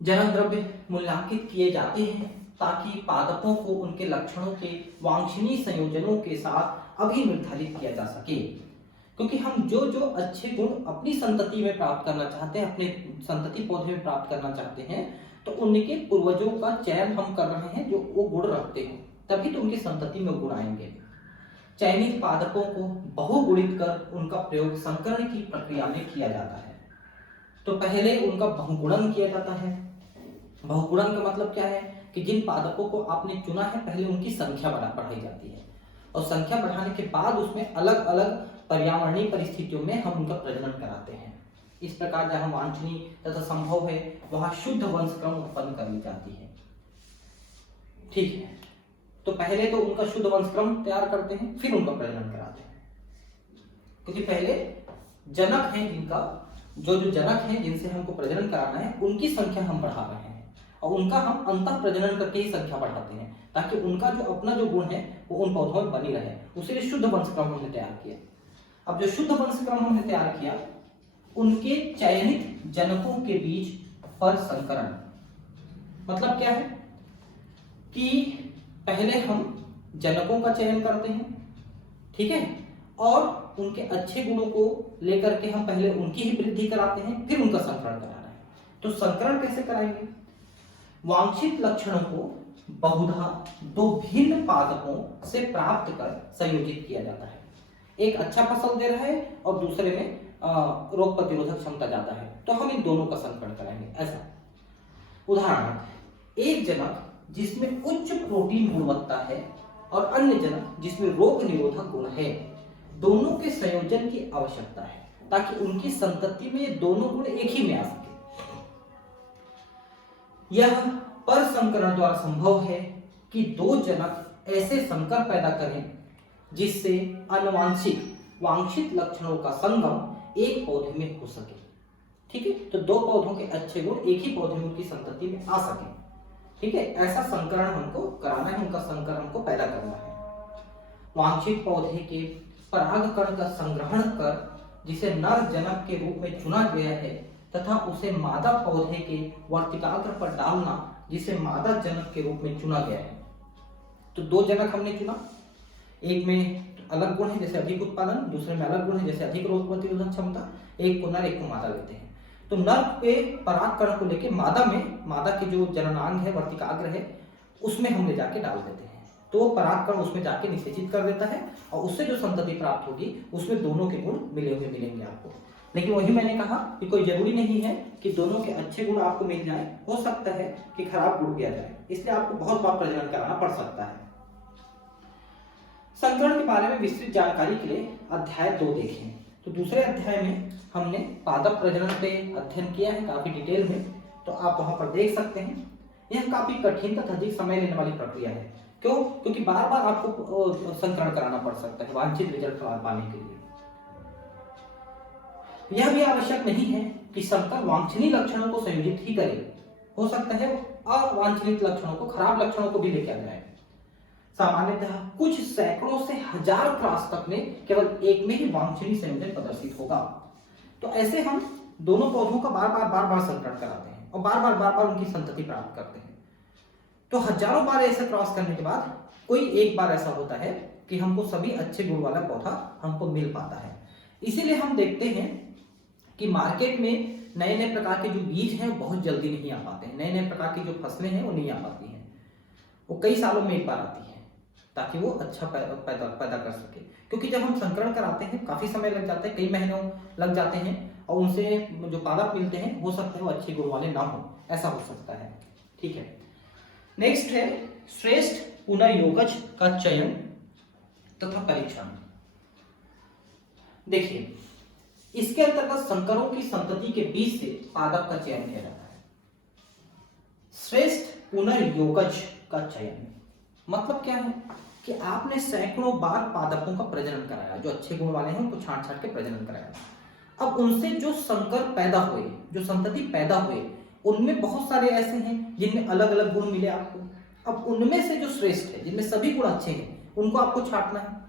जनक द्रव्य मूल्यांकित किए जाते हैं ताकि पादपों को उनके लक्षणों के वांछनीय संयोजनों के साथ अभिनिर्धारित किया जा सके। क्योंकि हम जो जो अच्छे गुण अपनी संतति में प्राप्त करना चाहते हैं, अपने संतति पौधे में प्राप्त करना चाहते हैं, तो उनके पूर्वजों का चयन हम कर रहे हैं जो वो गुण रखते हैं, तभी तो उनकी संतति में गुण आएंगे। चयनित पादपों को बहुगुणित कर उनका प्रयोग संकरण की प्रक्रिया में किया जाता है। तो पहले उनका बहुगुणन किया जाता है। बहुगुणन का मतलब क्या है कि जिन पादपों को आपने चुना है पहले उनकी संख्या बढ़ाई जाती है, और संख्या बढ़ाने के बाद उसमें अलग अलग पर्यावरणीय परिस्थितियों में हम उनका प्रजनन कराते हैं। इस प्रकार जहां वांछनीय तथा संभव है वहां शुद्ध वंशक्रम उत्पन्न कर ली जाती है। ठीक है। तो पहले तो उनका शुद्ध वंशक्रम तैयार करते हैं, फिर उनका प्रजनन कराते हैं। क्योंकि पहले जनक हैं जिनका, जो जनक हैं जिनसे हमको प्रजनन कराना है, उनकी संख्या हम बढ़ा रहे हैं और उनका हम अंतः प्रजनन करके ही संख्या बढ़ाते हैं ताकि उनका जो अपना जो गुण है वो उन पौधों में बनी रहे। उसी लिए शुद्ध वंशक्रम हमने तैयार किया। अब जो शुद्ध वंशक्रम हमने तैयार किया, उनके चयनित जनकों के बीच पर संकरण मतलब क्या है कि पहले हम जनकों का चयन करते हैं, ठीक है, और उनके अच्छे गुणों को लेकर के हम पहले उनकी ही वृद्धि कराते हैं, फिर उनका संकरण कराना है। तो संकरण कैसे कराएंगे? वांछित लक्षणों को बहुधा दो भिन्न पादपों से प्राप्त कर संयोजित किया जाता है। एक अच्छा फसल दे रहा है और दूसरे में रोग प्रतिरोधक क्षमता ज्यादा है, तो हम इन दोनों का संकरण कराएंगे। ऐसा उदाहरण, एक जनक जिसमें उच्च प्रोटीन गुणवत्ता है और अन्य जनक जिसमें रोग निरोधक गुण है, दोनों के संयोजन की आवश्यकता है ताकि उनकी संतति में दोनों गुण एक ही में आ सके। यह पर संकरण द्वारा संभव है कि दो जनक ऐसे संकर पैदा करें जिससे अनुवांशिक वांछित लक्षणों का संगम एक पौधे में हो सके। ठीक है, तो दो पौधों के अच्छे गुण एक ही पौधे में उनकी संतति में आ सके। ठीक है, ऐसा संकरण हमको कराना है, उनका संकरण हमको पैदा करना है। वांछित पौधे के परागकण का संग्रहण कर जिसे नर जनक के रूप में चुना गया है तथा उसे मादा पौधे के वर्तिकाग्र पर डालना जिसे मादा जनक के रूप में चुना गया है। तो दो जनक हमने चुना, एक में अलग गुण है जैसे अधिक उत्पादन, दूसरे में अलग गुण है जैसे अधिक रोग प्रतिरोधक क्षमता। एक को नर एक को मादा लेते हैं। तो नर पे परागकण को लेके मादा के जो जननांग है वर्तिकाग्र है उसमें हम ले जाके डाल देते हैं, तो वो परागकण उसमें जाके निषेचित कर देता है और उससे जो संतति प्राप्त होगी उसमें दोनों के गुण मिले हुए मिलेंगे आपको। लेकिन वही मैंने कहा कि कोई जरूरी नहीं है कि दोनों के अच्छे गुण आपको मिल जाए, हो सकता है कि खराब गुण भी आ जाए, इसलिए आपको बहुत बार प्रजनन कराना पड़ सकता है। संकरण के बारे में विस्तृत जानकारी के लिए अध्याय 2 देखें। तो दूसरे अध्याय में हमने पादप प्रजनन पे अध्ययन किया है काफी डिटेल में, तो आप वहां पर देख सकते हैं। यह काफी कठिन तथा अधिक समय लेने वाली प्रक्रिया है। क्यों? क्योंकि बार बार आपको संकरण कराना पड़ सकता है वांछित रिजल्ट पाने के लिए। यह भी आवश्यक नहीं है कि संकर वांछनीय लक्षणों को संयोजित ही करे, हो सकता है अवांछनीय लक्षणों को, खराब लक्षणों को भी लेकर आ जाए। सामान्यतः कुछ सैकड़ों से हजार क्रॉस तक में केवल एक में ही वांछनीय संयोजन प्रदर्शित होगा। तो ऐसे हम दोनों पौधों का बार बार संकरण कराते हैं और बार बार उनकी संतति प्राप्त करते हैं। तो हजारों बार ऐसे क्रॉस करने के बाद कोई एक बार ऐसा होता है कि हमको सभी अच्छे गुण वाला पौधा हमको मिल पाता है। इसीलिए हम देखते हैं कि मार्केट में नए नए प्रकार के जो बीज हैं वो बहुत जल्दी नहीं आ पाते हैं। नए नए प्रकार की जो फसलें हैं वो नहीं आ पाती हैं, वो कई सालों में एक बार आती है ताकि वो अच्छा पैदा कर सके। क्योंकि जब हम संकरण कराते हैं काफी समय लग जाता है, कई महीनों लग जाते हैं और उनसे जो पादप मिलते हैं हो सकता है वो अच्छे गुण वाले ना हो, ऐसा हो सकता है। ठीक है, नेक्स्ट है श्रेष्ठ पुनर्योगज का चयन तथा परीक्षण। देखिए, इसके अंतर्गत संकरों की संतति के बीच से पादप का चयन किया जाता है। श्रेष्ठ पुनर्योगज का चयन मतलब क्या है कि आपने सैकड़ों बार पादपों का प्रजनन कराया, जो अच्छे गुण वाले हैं उनको छांट छांट के प्रजनन कराया। अब उनसे जो संकर पैदा हुए, जो संतति पैदा हुए, उनमें बहुत सारे ऐसे हैं जिनमें अलग अलग गुण मिले आपको। अब उनमें से जो श्रेष्ठ है, जिनमें सभी गुण अच्छे हैं, उनको आपको छांटना है।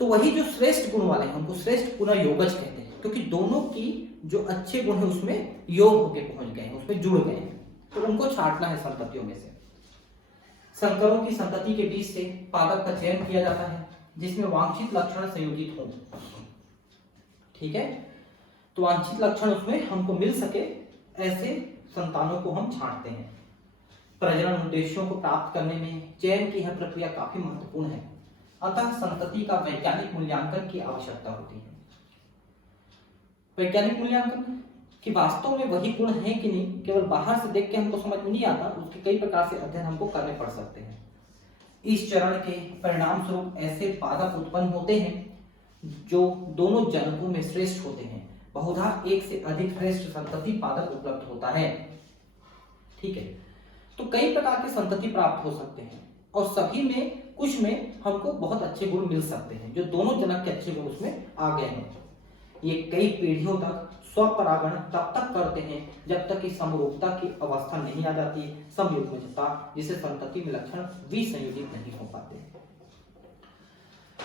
तो वही जो श्रेष्ठ गुण वाले हैं उनको श्रेष्ठ पुनर्योगज कहते हैं, क्योंकि दोनों की जो अच्छे गुण है उसमें योग होके पहुंच गए हैं, उसमें जुड़ गए हैं, तो उनको छांटना है संततियों में से। संकरों की संतति के बीच से पादप का चयन किया जाता है जिसमें वांछित लक्षण संयोजित हो। ठीक है, तो वांछित लक्षण उसमें हमको मिल सके, ऐसे संतानों को हम छांटते हैं। प्रजनन उद्देश्यों को प्राप्त करने में चयन की यह प्रक्रिया काफी महत्वपूर्ण है, अतः संतति का वैज्ञानिक मूल्यांकन की आवश्यकता होती है। वैज्ञानिक मूल्यांकन कि वास्तव में वही गुण है कि नहीं, केवल बाहर से देख के हमको समझ में नहीं आता, उसके कई प्रकार से अध्ययन हमको करने पड़ सकते हैं। इस चरण के परिणाम स्वरूप ऐसे पादप उत्पन्न होते हैं जो दोनों जनकों में श्रेष्ठ होते हैं। बहुधा एक से अधिक श्रेष्ठ संतति पादप उपलब्ध होता है। ठीक है, तो कई प्रकार के संतति प्राप्त हो सकते हैं और सभी में कुछ में हमको बहुत अच्छे गुण मिल सकते हैं, जो दोनों जनक के अच्छे गुण उसमें आ गए हैं। ये कई पीढ़ियों तक स्वपरागण तब तक करते हैं जब तक कि समरूपता की अवस्था नहीं आ जाती, समयुग्मजता, जिसे संतति में लक्षण विसंयोजित नहीं हो पाते।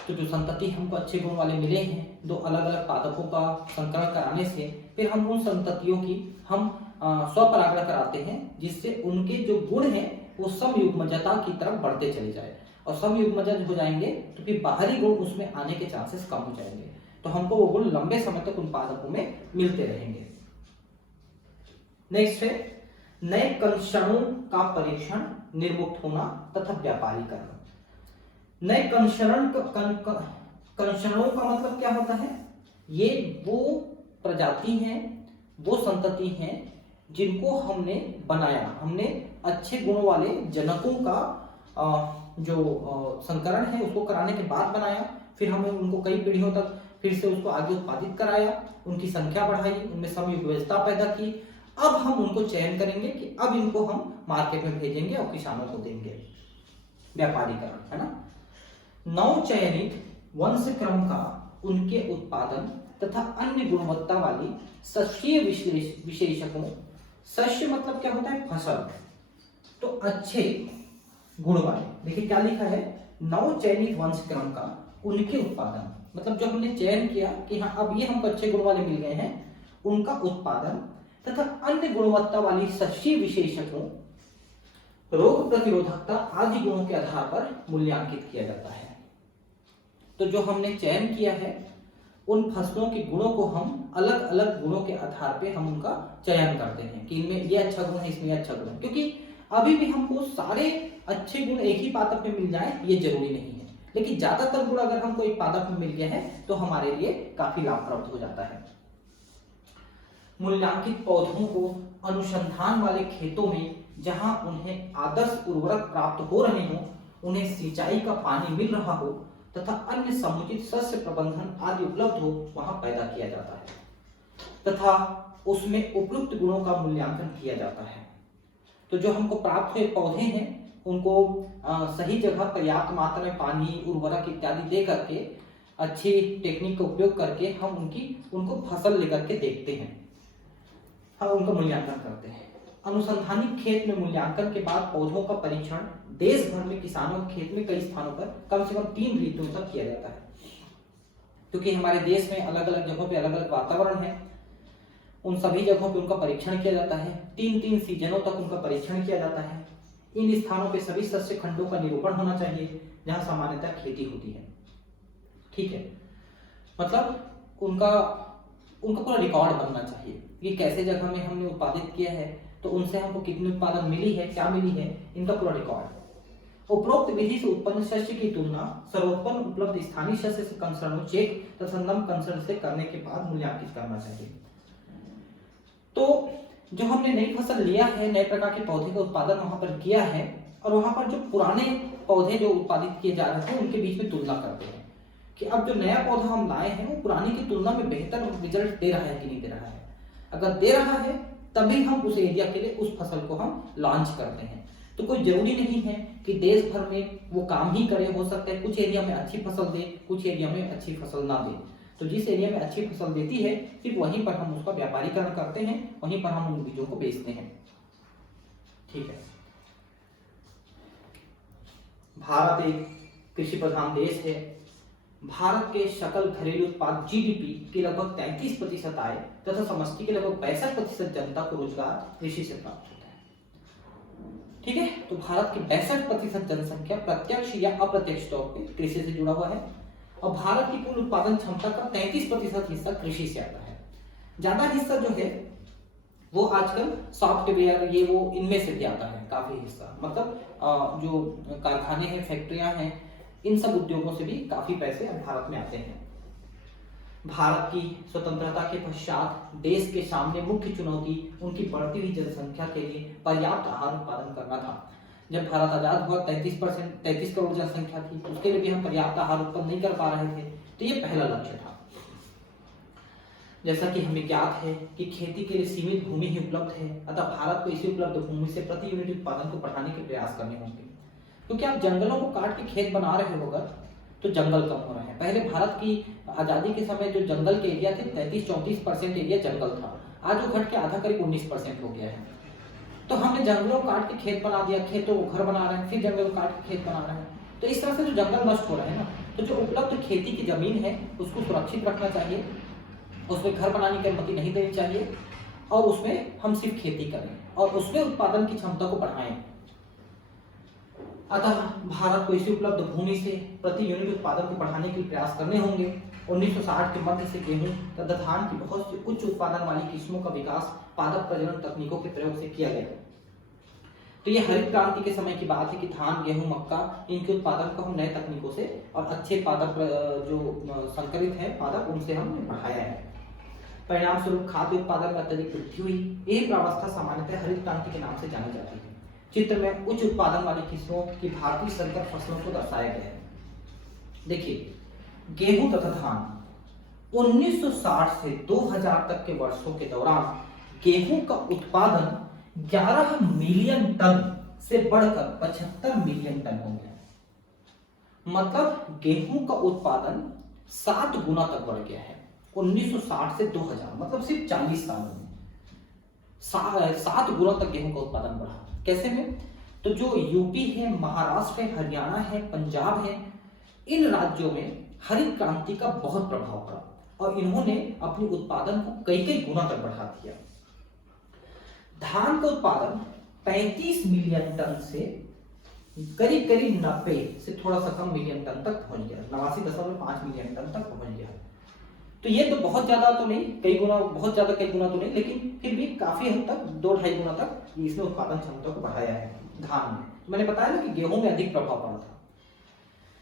तो जो संतति हमको अच्छे गुण वाले मिले हैं, दो अलग अलग पादपों का संकरण कराने से फिर हम उन संततियों की हम स्वपरागण कराते हैं, जिससे उनके जो गुण हैं वो समयुग्मजता की तरफ बढ़ते चले जाए। और समयुग्मजज हो जाएंगे तो फिर बाहरी गुण उसमें आने के चांसेस कम हो जाएंगे, तो हमको वो गुण लंबे समय तक उन पादपों में मिलते रहेंगे। नेक्स्ट है नए कंशणों का परीक्षण, निर्मुक्त होना तथा व्यापारीकरण। नए कंशणों का मतलब क्या होता है? ये वो प्रजाति हैं, वो संतति हैं जिनको हमने बनाया, हमने अच्छे गुण वाले जनकों का जो संकरण है उसको कराने के बाद बनाया, फिर हमने उनको कई पीढ़ियों तक फिर से उसको आगे उत्पादित कराया, उनकी संख्या बढ़ाई, उनमें समविविधता पैदा की। अब हम उनको चयन करेंगे कि अब इनको हम मार्केट में भेजेंगे और किसानों को देंगे, व्यापारीकरण, है ना। नव चयनित वंश क्रम का उनके उत्पादन तथा अन्य गुणवत्ता वाली सस्यीय विशेषकों, सस्य मतलब क्या होता है? फसल, तो अच्छे गुण वाले, देखिए क्या लिखा है, नव चयनित वंश क्रम का उनके उत्पादन, मतलब जो हमने चयन किया कि हाँ अब ये हमको अच्छे गुण वाले मिल गए हैं, उनका उत्पादन तथा अन्य गुणवत्ता वाली सस्यीय विशेषकों, रोग प्रतिरोधकता आदि गुणों के आधार पर मूल्यांकित किया जाता है। तो जो हमने चयन किया है उन फसलों के गुणों को हम अलग अलग गुणों के आधार पे हम उनका चयन करते हैं कि इनमें ये अच्छा गुण है, इसमें ये अच्छा गुण है, क्योंकि अभी भी हमको सारे अच्छे गुण एक ही पादप में मिल जाए ये जरूरी नहीं है, लेकिन ज्यादातर गुण अगर हमको एक पादप में मिल गया है तो हमारे लिए काफी लाभप्रद हो जाता है। मूल्यांकित पौधों को अनुसंधान वाले खेतों में जहां उन्हें आदर्श उर्वरक प्राप्त हो रहे हों, उन्हें सिंचाई का पानी मिल रहा हो तथा अन्य समुचित शस्य प्रबंधन आदि उपलब्ध हो, वहां पैदा किया जाता है तथा उसमें उपयुक्त गुणों का मूल्यांकन किया जाता है। तो जो हमको प्राप्त हुए पौधे हैं उनको सही जगह पर्याप्त मात्रा में पानी, उर्वरक इत्यादि दे करके अच्छी टेक्निक का उपयोग करके हम उनको फसल लेकर के देखते हैं, हम उनका मूल्यांकन करते हैं। अनुसंधानिक खेत में मूल्यांकन के बाद पौधों का परीक्षण देश भर में किसानों के खेत में कई स्थानों पर कम से कम 3 ऋतुओं तक किया जाता है, क्योंकि हमारे देश में अलग अलग जगहों पे अलग अलग वातावरण है, उन सभी जगहों पे उनका परीक्षण किया जाता है, 3-3 सीजनों तक उनका परीक्षण किया जाता है। इन स्थानों पे सभी सस्य खंडों का निरूपण होना चाहिए जहां सामान्यतः खेती होती है, ठीक है, मतलब उनका पूरा रिकॉर्ड बनना चाहिए कि कैसे जगह में हमने उत्पादित किया है, तो उनसे हमको कितनी उत्पादन मिली है, क्या मिली है, इनका पूरा रिकॉर्ड। उपरोक्त विधि से उत्पन्न शस्य की तुलना सर्वोत्पन्न उपलब्ध स्थानीय शस्य से कंसर्नोचेक तथा नम कंसर्न से करने के बाद मूल्यांकित करना चाहिए। तो जो हमने नई फसल लिया है, नए प्रकार के पौधे का उत्पादन वहां पर किया है, और वहां पर जो पुराने पौधे जो उत्पादित किए जा रहे थे उनके बीच में तुलना करते हैं कि अब जो नया पौधा हम लाए हैं वो पुराने की तुलना में बेहतर रिजल्ट दे रहा है कि नहीं दे रहा है। अगर दे रहा है तभी हम उस एरिया के लिए उस फसल को हम लॉन्च करते हैं। तो कोई जरूरी नहीं है कि देश भर में वो काम ही करे, हो सकता है कुछ एरिया में अच्छी फसल दे, कुछ एरिया में अच्छी फसल ना दे। तो जिस एरिया में अच्छी फसल देती है सिर्फ वहीं पर हम उसका व्यापारीकरण करते हैं, वहीं पर हम उन बीजों को बेचते हैं, ठीक है। भारत एक कृषि प्रधान देश है। भारत के सकल घरेलू उत्पाद जीडीपी के लगभग 33% आय तथा समष्टि के लगभग 65% जनता को रोजगार कृषि से प्राप्त होता है, ठीक है। तो भारत की 62% जनसंख्या प्रत्यक्ष या अप्रत्यक्ष तौर पर कृषि से जुड़ा हुआ है, और भारत की कुल उत्पादन क्षमता का 33% हिस्सा कृषि से आता है। ज्यादा हिस्सा जो है वो आजकल सॉफ्टवेयर ये वो इनमें से भी आता है, काफी हिस्सा, मतलब जो कारखाने हैं, फैक्ट्रियां हैं, इन सब उद्योगों से भी काफी पैसे अब भारत में आते हैं। भारत की स्वतंत्रता के पश्चात देश के सामने मुख्य चुनौती उनकी बढ़ती हुई जनसंख्या के लिए पर्याप्त आहार उत्पादन करना था। जब भारत आजाद हुआ 33 करोड़ जनसंख्या थी, उसके लिए भी हम पर्याप्त आहार उत्पन्न नहीं कर पा रहे थे, तो ये पहला लक्ष्य था। जैसा कि हमें ज्ञात है कि खेती के लिए सीमित भूमि ही उपलब्ध है, अतः भारत को इसी उपलब्ध भूमि से प्रति यूनिट उत्पादन को बढ़ाने के प्रयास करने होंगे, क्योंकि आप जंगलों को काट के खेत बना रहे होगा तो जंगल कम हो रहे हैं। पहले भारत की आजादी के समय जो जंगल के एरिया थे 33-34% एरिया जंगल था, आज वो घट के आधा करीब 19% हो गया है। तो हमने जंगलों को काट के खेत बना दिया, खेतों को घर बना रहे हैं, फिर जंगल को काट के खेत बना रहे हैं, तो इस तरह से जो जंगल नष्ट हो रहे हैं ना, तो जो उपलब्ध खेती की जमीन है उसको सुरक्षित रखना चाहिए, उसमें घर बनाने की अनुमति नहीं देनी चाहिए, और उसमें हम सिर्फ खेती करें और उसमें उत्पादन की क्षमता को बढ़ाएं। अतः भारत को इसी उपलब्ध भूमि से प्रति यूनिट उत्पादन को बढ़ाने के लिए प्रयास करने होंगे। 1960 के मध्य से गेहूं तथा धान की बहुत सी उच्च उत्पादन वाली किस्मों का विकास पादप प्रजनन तकनीकों के प्रयोग से किया गया। तो ये हरित क्रांति के समय की बात है कि धान, गेहूं, मक्का इनके उत्पादन को हम नए तकनीकों से और अच्छे पादप जो संकरित है पादप उनसे हमने बढ़ाया है। परिणाम स्वरूप खाद्य उत्पादन में अत्यधिक वृद्धि हुई। यही प्रावस्था सामान्यतः हरित क्रांति के नाम से जानी जाती है। चित्र में उच्च उत्पादन वाली किस्मों की भारतीय संकर फसलों को दर्शाया गया है। देखिए, गेहूं तथा धान 1960 से 2000 तक के वर्षों के दौरान गेहूं का उत्पादन 11 मिलियन टन से बढ़कर 75 मिलियन टन हो गया। मतलब गेहूं का उत्पादन 7 गुना तक बढ़ गया है 1960 से 2000, मतलब सिर्फ 40 सालों में 7 गुना तक गेहूं का उत्पादन बढ़ा। कैसे में? तो जो यूपी है, महाराष्ट्र है, हरियाणा है, पंजाब है, इन राज्यों में हरित क्रांति का बहुत प्रभाव पड़ा और इन्होंने अपने उत्पादन को कई कई गुना तक बढ़ा दिया। धान का उत्पादन 35 मिलियन टन से करीब करीब 90 से थोड़ा सा कम मिलियन टन तक पहुंच गया, 89.5 मिलियन टन तक पहुंच गया। तो ये तो बहुत ज्यादा तो नहीं, कई गुना, बहुत ज्यादा कई गुना तो नहीं, लेकिन फिर भी काफी हद तक 2-2.5 गुना तक इसने उत्पादन क्षमता को बढ़ाया है धान में। मैंने बताया ना कि गेहूं में अधिक प्रभाव पड़ा था।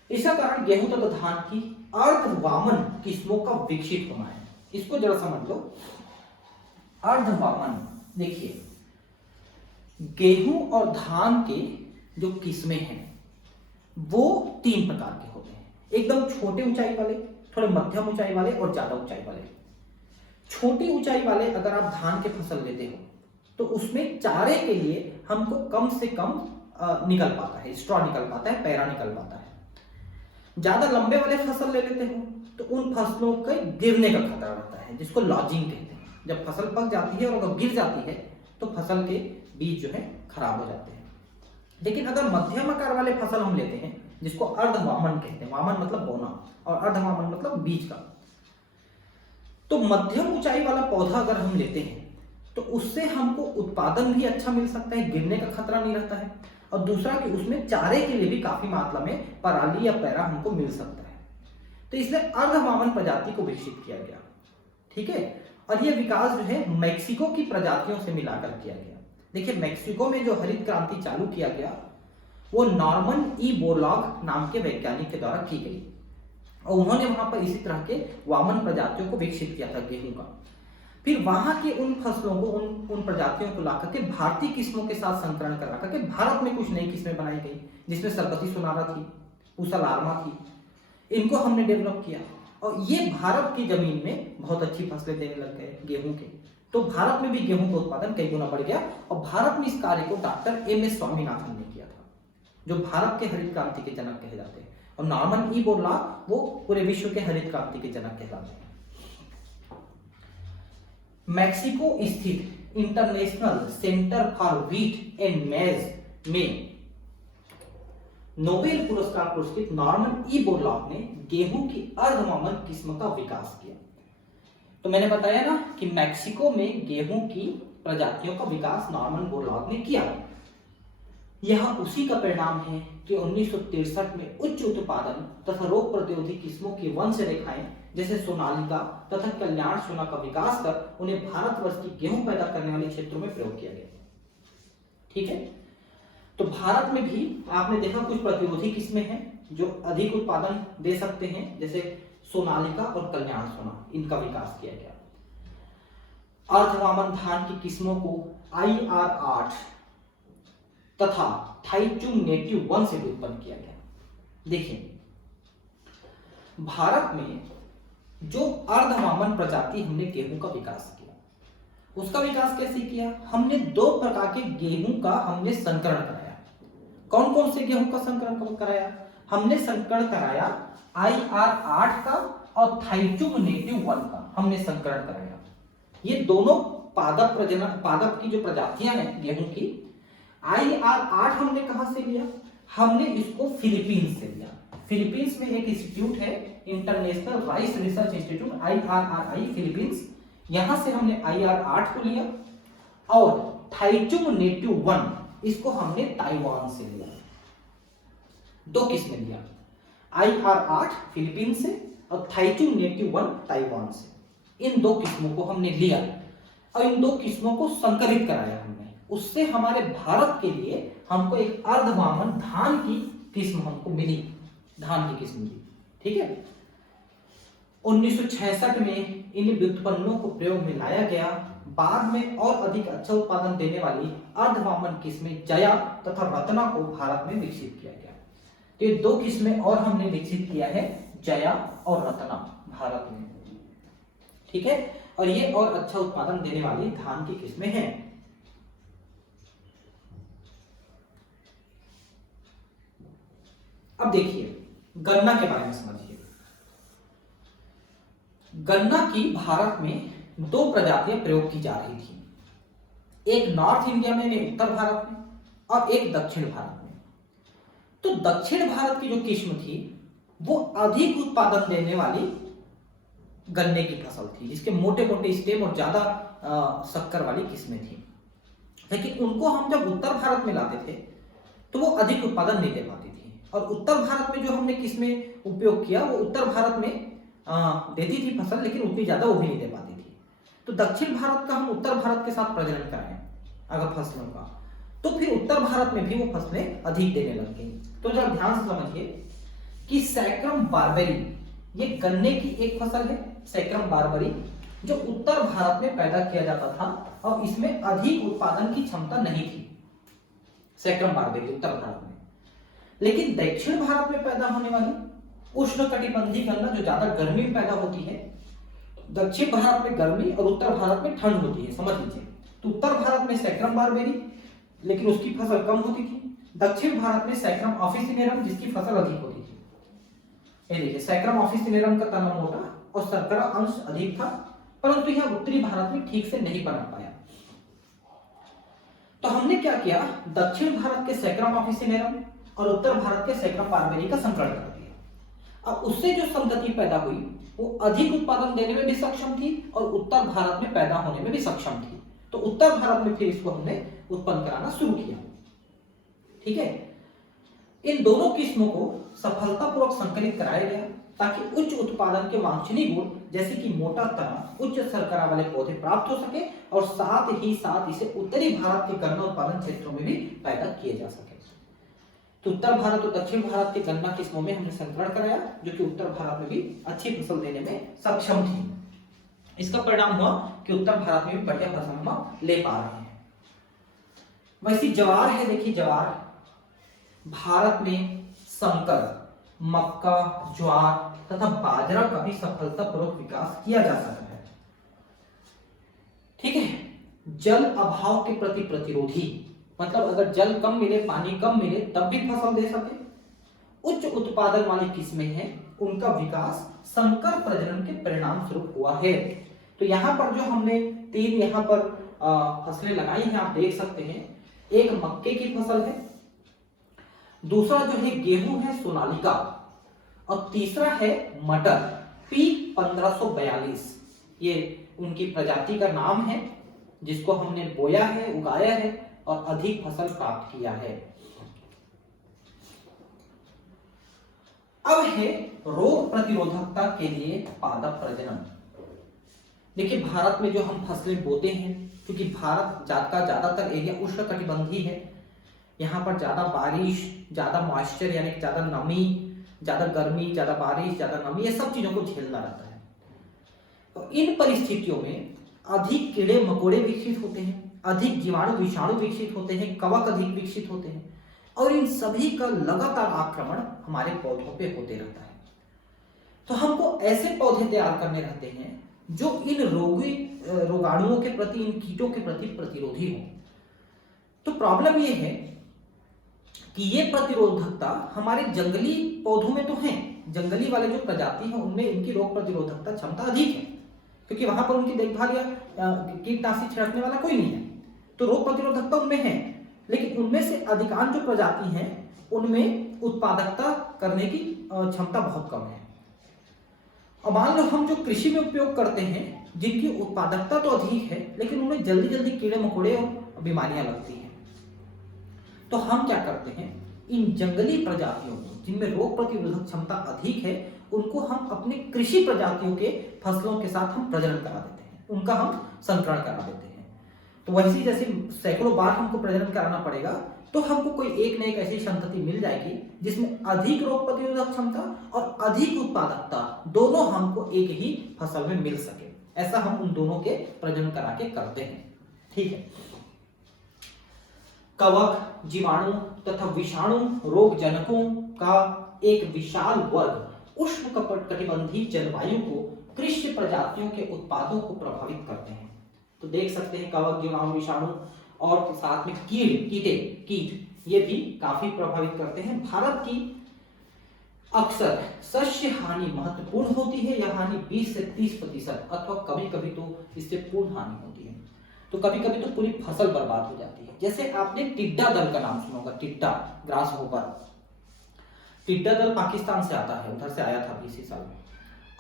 इसका कारण गेहूं तथा धान की अर्धवामन किस्मों का विकसित होना है। इसको जरा समझ लो। अर्धवामन, देखिए, गेहूं और धान के जो किस्में हैं वो 3 प्रकार के होते हैं। एकदम छोटे ऊंचाई वाले, थोड़े मध्यम ऊंचाई वाले और ज्यादा ऊंचाई वाले। छोटी ऊंचाई वाले अगर आप धान के फसल लेते हो तो उसमें चारे के लिए हमको कम से कम निकल पाता है, स्ट्रॉ निकल पाता है, पैरा निकल पाता है। ज्यादा लंबे वाले फसल ले लेते हो तो उन फसलों के गिरने का खतरा रहता है, जिसको लॉजिंग कहते हैं। जब फसल पक जाती है और अगर गिर जाती है तो फसल के बीज जो है खराब हो जाते हैं। लेकिन अगर मध्यम आकार वाले फसल हम लेते हैं, जिसको अर्धवामन कहते हैं, वामन मतलब बोना और अर्धवामन मतलब बीज का, तो मध्यम ऊंचाई वाला पौधा अगर हम लेते हैं तो उससे हमको उत्पादन भी अच्छा मिल सकता है, गिरने का खतरा नहीं रहता है, और दूसरा कि उसमें चारे के लिए भी काफी मात्रा में पराली या पैरा हमको मिल सकता है। तो इसलिए अर्धवामन प्रजाति को विकसित किया गया। ठीक है, और यह विकास जो है मैक्सिको की प्रजातियों से मिलाकर किया गया। देखिए, मैक्सिको में जो हरित क्रांति चालू किया गया वो नॉर्मन ई बोरलॉग नाम के वैज्ञानिक के द्वारा की गई और उन्होंने वहां पर इसी तरह के वामन प्रजातियों को विकसित किया था गेहूं का। फिर वहां के उन फसलों को, उन प्रजातियों को लाकर के भारतीय किस्मों के साथ संकरण करा करके भारत में कुछ नई किस्में बनाई गई, जिसमें सरबती सोनारा थी, पूसा लार्मा थी। इनको हमने डेवलप किया और ये भारत की जमीन में बहुत अच्छी फसलें देने लग गए गेहूं के। तो भारत में भी गेहूं का उत्पादन कई गुना बढ़ गया और भारत में इस कार्य को डॉक्टर एम.एस. स्वामीनाथन ने किया था, जो भारत के हरित क्रांति के जनक कहे जाते हैं। और नॉर्मन ई बोरलॉग वो पूरे विश्व के हरित क्रांति के जनक कहलाते हैं। मैक्सिको स्थित international centre for wheat and मेज में नोबेल पुरस्कार पुरस्कृत नॉर्मन ई बोरलॉग ने गेहूं की अर्धवामन किस्म का विकास किया। तो मैंने बताया ना कि मैक्सिको में गेहूं की प्रजातियों का विकास नॉर्मन बोरलॉग ने किया। यह उसी का परिणाम है कि 1963 में उच्च उत्पादन तथा रोग प्रतिरोधी किस्मों की वंश रेखाएं जैसे सोनालिका तथा कल्याण सोना का विकास कर उन्हें भारतवर्ष की गेहूं पैदा करने वाले क्षेत्रों में प्रयोग किया गया। ठीक है, तो भारत में भी आपने देखा कुछ प्रतिरोधी किस्में हैं जो अधिक उत्पादन दे सकते हैं, जैसे सोनालिका और कल्याण सोना, इनका विकास किया गया। अर्धवामन धान की किस्मों को IR8 तथा थाईचुंग नेटिव 1 से उत्पन्न किया गया। देखिए, भारत में जो अर्धवामन प्रजाति हमने गेहूं का विकास किया, उसका विकास कैसे किया? हमने 2 प्रकार के गेहूं का हमने संकरण कराया। कौन कौन से गेहूं का संकरण कराया? हमने संकरण कराया IR8 का और थाईचुंग नेटिव 1 का हमने संकरण कराया। ये दोनों पादप की जो प्रजातियां हैं गेहूं की, IR8 हमने कहां से लिया? हमने इसको फिलीपींस से लिया। फिलीपींस में एक इंस्टीट्यूट है, international rice research institute IRRI Philippines, यहां से हमने IR8 को लिया। और थाईचुंग नेटिव 1 इसको हमने ताइवान से लिया। दो किस्में लिया, IR8 फिलीपीन से और थाईचू नेटिव 1 ताइवान से। इन दो किस्मों को हमने लिया और इन दो किस्मों को संकरित कराया हमने। उससे हमारे भारत के लिए हमको एक अर्धवामन धान की किस्म हमको मिली, धान की किस्म मिली। ठीक है, 1966 में इन व्युत्पन्नों को प्रयोग में लाया गया। बाद में और अधिक अच्छा उत्पादन देने वाली अर्धवामन किस्में जया तथा रत्ना को भारत में विकसित किया गया। तो ये दो किस्में और हमने विकसित किया है, जया और रत्ना, भारत में। ठीक है, और ये और अच्छा उत्पादन देने वाली धान की किस्में हैं। अब देखिए गन्ना के बारे में समझिए। गन्ना की भारत में दो प्रजातियां प्रयोग की जा रही थी, एक नॉर्थ इंडिया में, उत्तर भारत में, और एक दक्षिण भारत में। तो दक्षिण भारत की जो किस्म थी वो अधिक उत्पादन देने वाली गन्ने की फसल थी, जिसके मोटे मोटे स्टेम और ज्यादा शक्कर वाली किस्में थी। लेकिन उनको हम जब उत्तर भारत में लाते थे तो वो अधिक उत्पादन नहीं दे पाती थी। और उत्तर भारत में जो हमने किस्में उपयोग किया वो उत्तर भारत में देती थी फसल, लेकिन उतनी ज्यादा वो भी नहीं दे पाती थी। तो दक्षिण भारत का हम उत्तर भारत के साथ प्रजनन कराएं अगर फसलों का, तो फिर उत्तर भारत में भी वो फसलें अधिक देने लग गई। तो जरा ध्यान से समझिए कि सैक्रम बारबेरी ये गन्ने की एक फसल है, सैक्रम बारबेरी, जो उत्तर भारत में पैदा किया जाता था और इसमें अधिक उत्पादन की क्षमता नहीं थी, सैक्रम बारबेरी उत्तर भारत में। लेकिन दक्षिण भारत में पैदा होने वाली उष्णकटिबंधीय गन्ना जो ज्यादा गर्मी में पैदा होती है, दक्षिण भारत में गर्मी और उत्तर भारत में ठंड होती है, समझ लीजिए। तो उत्तर भारत में सैक्रम बारबेरी, लेकिन उसकी फसल कम होती थी। दक्षिण भारत में सैक्रम ऑफिसिनेरम, जिसकी फसल अधिक होती थी। ये देखिए, सैक्रम ऑफिसिनेरम का तना मोटा और शर्करा अंश अधिक था, परंतु यह उत्तरी भारत में ठीक से नहीं पनप पाया। तो हमने क्या किया, दक्षिण भारत के सैक्रम ऑफिसिनेरम और उत्तर भारत के सैक्रम बारबेरी का संकरण कर दिया। अब उससे जो संतति पैदा हुई वो अधिक उत्पादन देने में भी सक्षम थी और उत्तर भारत में पैदा होने में भी सक्षम थी। तो उत्तर भारत में फिर इसको हमने उत्पन्न कराना शुरू किया। ठीक है, इन दोनों किस्मों को सफलतापूर्वक संकलित कराया गया ताकि उच्च उत्पादन के वांछनीय गुण जैसे कि मोटा तना, उच्च शर्करा वाले पौधे प्राप्त हो सके और साथ ही साथ इसे उत्तरी भारत के गन्ना उत्पादन क्षेत्रों में भी पैदा किए जा सके। तो उत्तर भारत और दक्षिण भारत के गन्ना किस्मों में हमने संकरण कराया, जो कि उत्तर भारत में भी अच्छी फसल देने में सक्षम थी। इसका परिणाम हुआ कि उत्तर भारत में भी बढ़िया फसल हम ले पा रहे हैं। वैसी ज्वार है, देखिए ज्वार, भारत में संकर, मक्का, ज्वार तथा बाजरा का भी सफलतापूर्वक विकास किया जा सकता है। ठीक है, जल अभाव के प्रति प्रतिरोधी, मतलब अगर जल कम मिले, पानी कम मिले तब भी फसल दे सके। उच्च उत्पादन वाली किस्में हैं, उनका विकास संकर प्रजनन के परिणाम स्वरूप हुआ है। तो यहाँ पर जो हमने तीन यहाँ पर फसलें लगाई हैं, आप देख सकते हैं। एक मक्के की फसल है, दूसरा जो है गेहूं है सोनालिका, और तीसरा है मटर P1542। ये उनकी प्रजाति का नाम है जिसको हमने बोया है, उगाया है और अधिक फसल प्राप्त किया है। अब है रोग प्रतिरोधकता के लिए पादप प्रजनन। देखिए, भारत में जो हम फसलें बोते हैं, क्योंकि भारत का ज्यादातर एरिया उष्णकटिबंधीय है, यहाँ पर ज्यादा बारिश, ज्यादा मॉइस्चर यानी ज्यादा नमी, ज्यादा गर्मी, ज्यादा बारिश, ज्यादा नमी, ये सब चीजों को झेलना रहता है। तो इन परिस्थितियों में अधिक कीड़े मकोड़े विकसित होते हैं, अधिक जीवाणु विषाणु विकसित होते हैं, कवक अधिक विकसित होते हैं, और इन सभी का लगातार आक्रमण हमारे पौधों पे होते रहता है। तो हमको ऐसे पौधे तैयार करने रहते हैं जो इन रोगाणुओं के प्रति, इन कीटों के प्रति प्रतिरोधी हो। तो प्रॉब्लम ये है कि ये प्रतिरोधकता हमारे जंगली पौधों में तो है, जंगली वाले जो प्रजाति हैं उनमें इनकी रोग प्रतिरोधकता क्षमता अधिक है, क्योंकि वहां पर उनकी देखभाल या कीटनाशी छिड़कने वाला कोई नहीं है, तो रोग प्रतिरोधकता उनमें है। लेकिन उनमें से अधिकांश जो प्रजाति हैं उनमें उत्पादकता करने की क्षमता बहुत कम है। और मान लो हम जो कृषि में उपयोग करते हैं जिनकी उत्पादकता तो अधिक है, लेकिन उनमें जल्दी जल्दी कीड़े मकोड़े और बीमारियां लगती हैं, तो हम क्या करते हैं, इन जंगली प्रजातियों को जिनमें रोग प्रतिरोधक क्षमता अधिक है, उनको हम अपने कृषि प्रजातियों के फसलों के साथ हम प्रजनन करा देते हैं, उनका हम संकरण करा देते हैं। तो वैसे जैसे सैकड़ों बार हमको प्रजनन कराना पड़ेगा, तो हमको कोई एक न एक ऐसी संतति मिल जाएगी जिसमें अधिक रोग प्रतिरोधक क्षमता और अधिक उत्पादकता दोनों हमको एक ही फसल में मिल सके। ऐसा हम उन दोनों के प्रजनन करा के करते हैं। ठीक है। कवक, जीवाणु तथा विषाणु रोग जनकों का एक विशाल वर्ग उष्ण कटिबंधीय जलवायु को कृषि प्रजातियों के उत्पादों को प्रभावित करते हैं। तो देख सकते हैं कवक, जीवाणु, विषाणु और साथ में कीट ये भी काफी प्रभावित करते हैं। भारत की अक्सर सस्य हानि महत्वपूर्ण होती है। यह हानि 20 से 30% अथवा कभी कभी तो इससे पूर्ण हानि होती है। तो कभी कभी तो पूरी फसल बर्बाद हो जाती है। जैसे आपने टिड्डा दल का नाम सुना होगा, टिड्डा, ग्रास होपर। टिड्डा दल पाकिस्तान से आता है, उधर से आया था 20 साल में,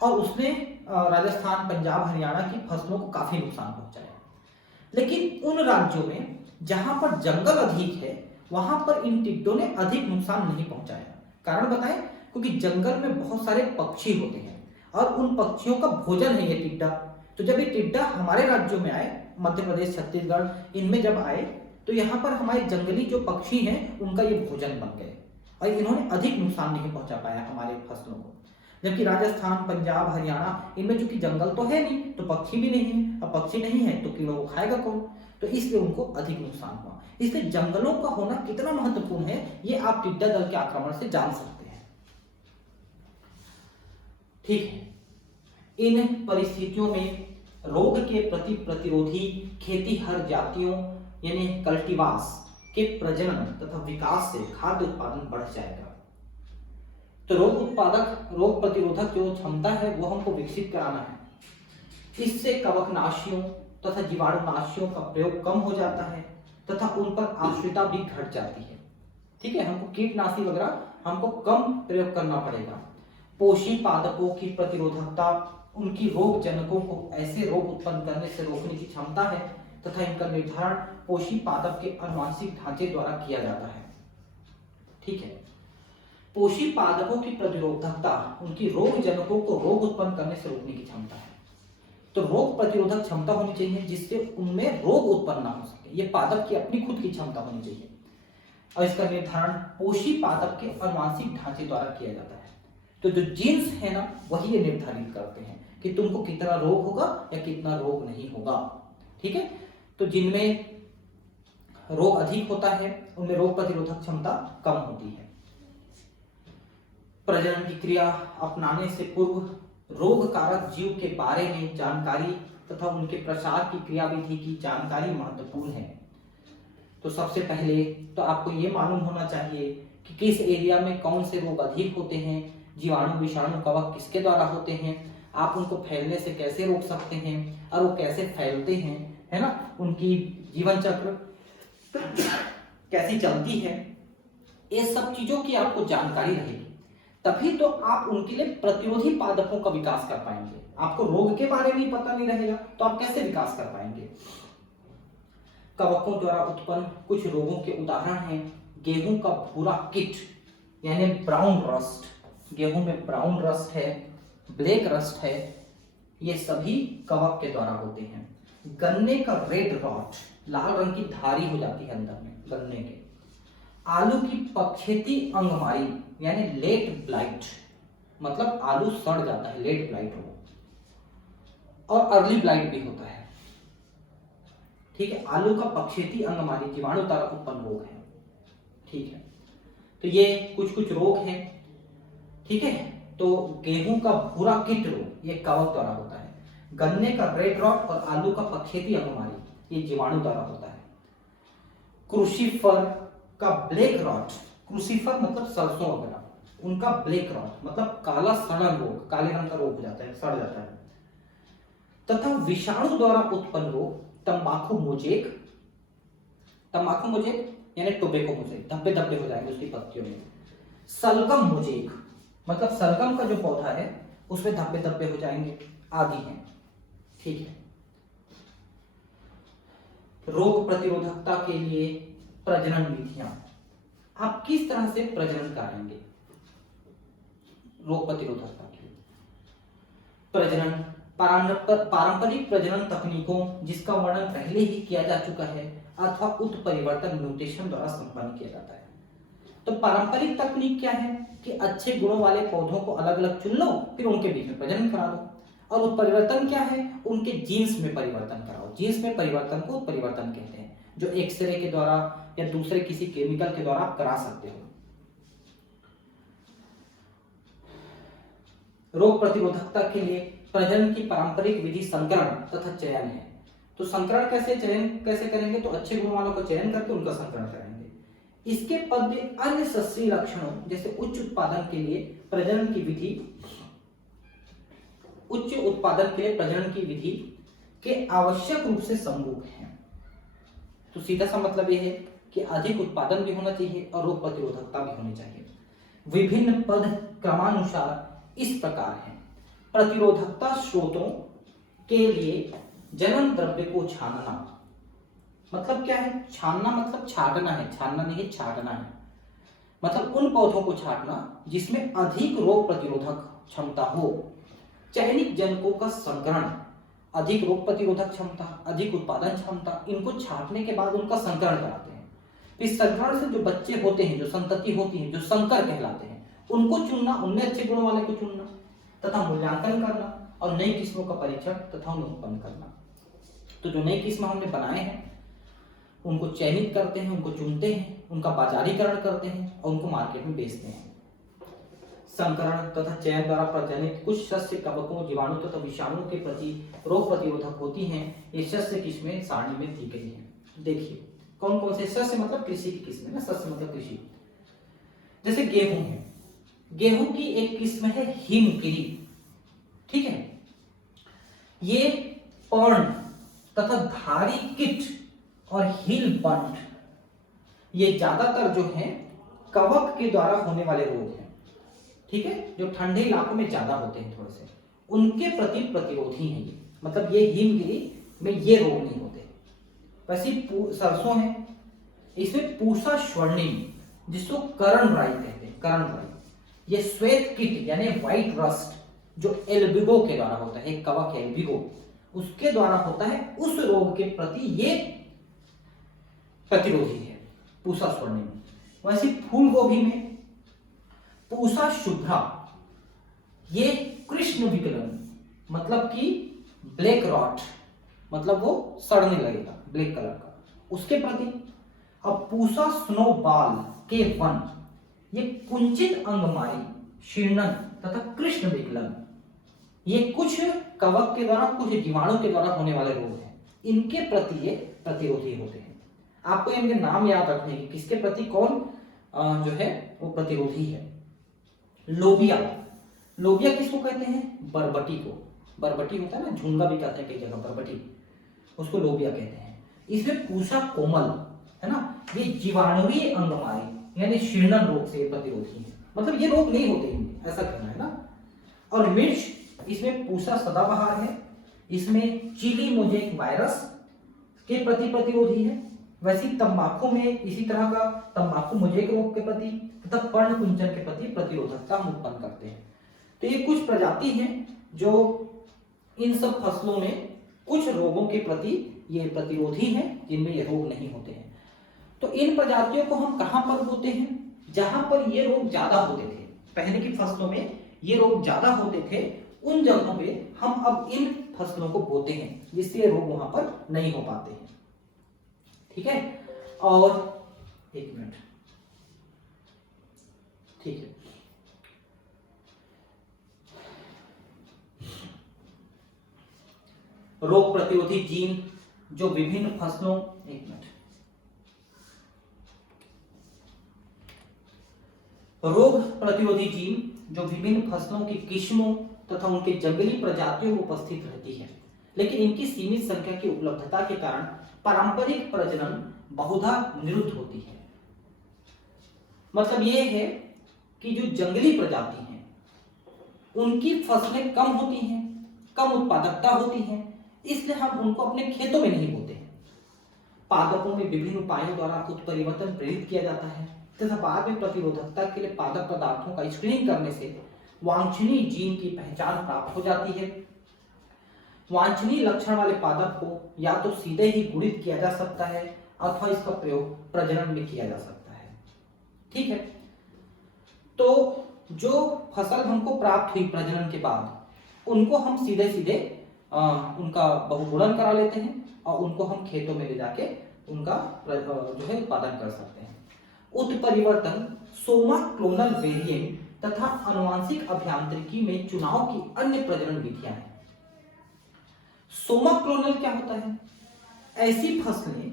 और उसने राजस्थान, पंजाब, हरियाणा की फसलों को काफी नुकसान पहुंचाया। लेकिन उन राज्यों में जहां पर जंगल अधिक है, वहां पर इन टिड्डों ने अधिक नुकसान नहीं पहुंचाया। कारण बताएं, क्योंकि जंगल में बहुत सारे पक्षी होते हैं और उन पक्षियों का भोजन है ये टिड्डा। तो जब ये टिड्डा हमारे राज्यों में आए, मध्य प्रदेश, छत्तीसगढ़, इनमें जब आए, तो यहाँ पर हमारे जंगली जो पक्षी हैं उनका ये भोजन बन गए और इन्होंने अधिक नुकसान नहीं पहुंचा पाया हमारे फसलों को। जबकि राजस्थान, पंजाब, हरियाणा, इनमें चूंकि जंगल तो है नहीं, तो पक्षी भी नहीं है, अब पक्षी नहीं है तो कीड़ों को खाएगा कौन, तो इसलिए उनको अधिक नुकसान हुआ। इसलिए जंगलों का होना कितना महत्वपूर्ण है, ये आप टिड्डा दल के आक्रमण से जान सकते हैं। ठीक है। इन परिस्थितियों में रोग के प्रति प्रतिरोधी खेतीहर जातियों यानी कल्टीवास के प्रजनन तथा विकास से खाद्य उत्पादन बढ़ जाएगा। तो रोग प्रतिरोधक जो क्षमता है वो हमको विकसित कराना है। इससे कवकनाशियों तथा जीवाणुनाशियों का प्रयोग कम हो जाता है तथा उन पर आश्रिता भी घट जाती है। ठीक है, हमको कीटनाशी वगैरह हमको कम प्रयोग करना पड़ेगा। पोषी पादपों की प्रतिरोधकता उनकी रोग जनकों को ऐसे रोग उत्पन्न करने से रोकने की क्षमता है तथा इनका निर्धारण पोषी पादप के आनुवंशिक ढांचे द्वारा किया जाता है। ठीक है। पोषी पादपों की प्रतिरोधकता उनकी रोग जनकों को रोग उत्पन्न करने से रोकने की क्षमता है। तो रोग प्रतिरोधक क्षमता होनी चाहिए जिससे उनमें रोग उत्पन्न ना हो सके। ये पादप की अपनी खुद की क्षमता होनी चाहिए और इसका निर्धारण पोषी पादप के आनुवंशिक ढांचे द्वारा किया जाता है। तो जो जीन्स है ना, वही ये निर्धारित करते हैं कि तुमको कितना रोग होगा या कितना रोग नहीं होगा। ठीक है। तो जिनमें रोग अधिक होता है उनमें रोग प्रतिरोधक क्षमता कम होती है। प्रजनन की क्रिया अपनाने से पूर्व रोग कारक जीव के बारे में जानकारी तथा उनके प्रसार की क्रियाविधि की जानकारी महत्वपूर्ण है। तो सबसे पहले तो आपको ये मालूम होना चाहिए कि किस एरिया में कौन से रोग अधिक होते हैं, जीवाणु, विषाणु, कवक किसके द्वारा होते हैं, आप उनको फैलने से कैसे रोक सकते हैं और वो कैसे फैलते हैं, है ना, उनकी जीवन चक्र कैसी चलती है, ये सब चीजों की आपको जानकारी रहेगी, तभी तो आप उनके लिए प्रतिरोधी पादपों का विकास कर पाएंगे। आपको रोग के बारे में पता नहीं रहेगा तो आप कैसे विकास कर पाएंगे। कवकों द्वारा उत्पन्न कुछ रोगों के उदाहरण हैं गेहूं का भूरा कीट यानी ब्राउन रस्ट, गेहूं में ब्राउन रस्ट है, ब्लैक रस्ट है, ये सभी कवक के द्वारा होते हैं। गन्ने का रेड रॉट, लाल रंग की धारी हो जाती है अंदर में गन्ने के। आलू की पखेती अंगमारी यानी लेट ब्लाइट, मतलब आलू सड़ जाता है, लेट ब्लाइट हो, और अर्ली ब्लाइट भी होता है। ठीक है। आलू का पखेती अंगमारी जीवाणु द्वारा उत्पन्न रोग है। ठीक है। तो ये कुछ कुछ रोग हैं। ठीक है। तो गेहूं का भूरा कीट रोग ये कवक द्वारा होता है। गन्ने का रेड रॉट और आलू का पखेती अंगमारी ये जीवाणु द्वारा होता है। क्रूसीफर का ब्लैक रॉट, क्रूसीफर मतलब सरसों वगैरह, उनका ब्लैक रॉट मतलब काला सड़न रोग, काले रंग का रोग हो जाता है, सड़ जाता है। तथा विषाणु द्वारा उत्पन्न रोग तंबाकू मोजेक, तंबाकू मोजेक यानी टोबैको मोजेक, धब्बे धब्बे हो जाएंगे उसकी पत्तियों में। सलगम मोजेक मतलब सलगम का जो पौधा है उसमें धब्बे धब्बे हो जाएंगे आदि हैं। ठीक है। रोग प्रतिरोधकता के लिए प्रजनन विधियां, आप किस तरह से प्रजनन कराएंगे रोग प्रतिरोधकता के लिए। प्रजनन पारंपरिक प्रजनन तकनीकों जिसका वर्णन पहले ही किया जा चुका है अथवा उत्परिवर्तन म्यूटेशन द्वारा संपन्न किया जाता है। तो पारंपरिक तकनीक क्या है कि अच्छे गुणों वाले पौधों को अलग अलग चुन लो, फिर उनके बीच में प्रजनन करा दो। और उत्परिवर्तन क्या है, उनके जीन्स में परिवर्तन कराओ। जीन्स में परिवर्तन को उत्परिवर्तन कहते हैं, जो एक्सरे के द्वारा या दूसरे किसी केमिकल के द्वारा आप करा सकते हो। रोग प्रतिरोधकता के लिए प्रजनन की पारंपरिक विधि संकरण तथा चयन है। तो संकरण चयन कैसे करेंगे, तो अच्छे गुण वालों को चयन करके उनका संकरण करेंगे। इसके पद अन्य सस्यीय लक्षणों जैसे उच्च उत्पादन के लिए प्रजनन की विधि के आवश्यक रूप से समरूप हैं। तो सीधा सा मतलब यह है कि अधिक उत्पादन भी होना चाहिए और रोग प्रतिरोधकता भी होनी चाहिए। विभिन्न पद क्रमानुसार इस प्रकार हैं। प्रतिरोधकता स्रोतों के लिए जनन द्रव्य को छानना, मतलब क्या है, छानना मतलब छाटना है, छानना नहीं छाटना है। मतलब उन पौधों को छाटना जिसमें अधिक रोग प्रतिरोधक क्षमता हो। चयनित जनकों का संकरण, अधिक रोग प्रतिरोधक क्षमता, अधिक उत्पादन क्षमता, इनको छाटने के बाद उनका संकरण कराते हैं। इस संकरण से जो बच्चे होते हैं, जो संतति होती है, जो संकर कहलाते हैं, उनको चुनना, उनमें अच्छे गुणों वाले को चुनना तथा मूल्यांकन करना और नई किस्मों का परीक्षण तथा उन्हें उत्पन्न करना। तो जो नई किस्म हमने बनाए हैं उनको चयनित करते हैं, उनको चुनते हैं, उनका बाजारीकरण करते हैं और उनको मार्केट में बेचते हैं। संकरण तथा चयन द्वारा प्रजनित कुछ सस्य कवकों, जीवाणु तथा विषाणु के प्रति रोग प्रतिरोधक होती हैं। ये सस्य किस्में सारणी में दी गई हैं। देखिए कौन कौन से सस्य, मतलब कृषि की किस्में ना, सस्य मतलब कृषि। जैसे गेहूं है, गेहूं की एक किस्म है हिमगिरी, ठीक है। ये पर्ण तथा धारी किट और हील बंट, ये ज्यादातर जो है कवक के द्वारा होने वाले रोग हैं, ठीक है, जो ठंडे इलाकों में ज्यादा होते हैं थोड़े से, उनके प्रति प्रतिरोधी हैं ये। मतलब ये हिमगिरी में ये रोग नहीं होते। वैसे सरसों है, इसमें पूसा स्वर्णिम जिसको करण राई कहते हैं, करण राई, ये श्वेत किट यानी व्हाइट रस्ट जो एल्बिगो के द्वारा होता है, एक कवक एल्बिगो, उसके द्वारा होता है, उस रोग के प्रति ये प्रतिरोधी है पूसा स्वर्णिम। वैसे फूल गोभी में पूसा शुभ्रा, ये कृष्ण विकलन, मतलब कि ब्लैक रॉट, मतलब वो सड़ने लगेगा ब्लैक कलर का, उसके प्रति। अब पूसा स्नोबॉल के वन, ये कुंचित अंगमाई, शीर्णन तथा कृष्ण विकलन, ये कुछ कवक के द्वारा, कुछ जीवाणु के द्वारा होने वाले रोग हैं, इनके प्रति ये प्रतिरोधी होते हैं। आपको इनके नाम याद रखने की, किसके प्रति कौन जो है वो प्रतिरोधी है। लोबिया, लोबिया किसको कहते हैं, बरबटी को, बरबटी होता है ना, झुंगा भी कहते हैं कई जगह बरबटी, उसको लोबिया कहते हैं। इसमें पूसा कोमल है ना, ये जीवाणुवीय अंगमारी यानी शीर्णन रोग से प्रतिरोधी है। मतलब ये रोग नहीं होते इनमें, ऐसा कहना है ना। और मिर्च, इसमें पूसा सदाबहार है, इसमें चिली मोजेक वायरस के प्रति प्रतिरोधी है। वैसे तंबाकू में इसी तरह का तंबाकू मोजेक रोग के प्रति तथा पर्ण कुंचन के प्रति प्रतिरोधकता हम उत्पन्न करते हैं। तो ये कुछ प्रजाति हैं जो इन सब फसलों में कुछ रोगों के प्रति ये प्रतिरोधी हैं, जिनमें ये रोग नहीं होते हैं। तो इन प्रजातियों को हम कहां पर बोते हैं, जहां पर ये रोग ज्यादा होते थे। पहले की फसलों में ये रोग ज्यादा होते थे, उन जगहों पे हम अब इन फसलों को बोते हैं, जिससे ये रोग वहां पर नहीं हो पाते हैं, ठीक है। और एक मिनट, ठीक है, रोग प्रतिरोधी जीन जो विभिन्न फसलों, एक मिनट, रोग प्रतिरोधी जीन जो विभिन्न फसलों की किस्मों तथा उनके जंगली प्रजातियों में उपस्थित रहती है, लेकिन इनकी सीमित संख्या की उपलब्धता के कारण पारंपरिक प्रजनन बहुधा निरुद्ध होती है। मतलब यह है कि जो जंगली प्रजाति हैं उनकी फसलें कम होती हैं, कम उत्पादकता होती है, इसलिए हम उनको अपने खेतों में नहीं बोते हैं। पादपों में विभिन्न उपायों द्वारा उत्परिवर्तन प्रेरित किया जाता है, तथा बाद में प्रतिरोधकता के लिए पादप पदार्थों का स्क्रीनिंग करने से वांछनीय जीन की पहचान प्राप्त हो जाती है। वांछनीय लक्षण वाले पादप को या तो सीधे ही गुणित किया जा सकता है अथवा इसका प्रयोग प्रजनन में किया जा सकता है। ठीक है, तो जो फसल हमको प्राप्त हुई प्रजनन के बाद उनको हम सीधे सीधे उनका बहुगुणन करा लेते हैं और उनको हम खेतों में ले जाके उनका जो है उत्पादन कर सकते हैं। उत्परिवर्तन सोमा क्लोनल वेरिएंट तथा आनुवांशिक अभियांत्रिकी में चुनाव की अन्य प्रजनन विधियां हैं। सोमा क्लोनल क्या होता है? ऐसी फसलें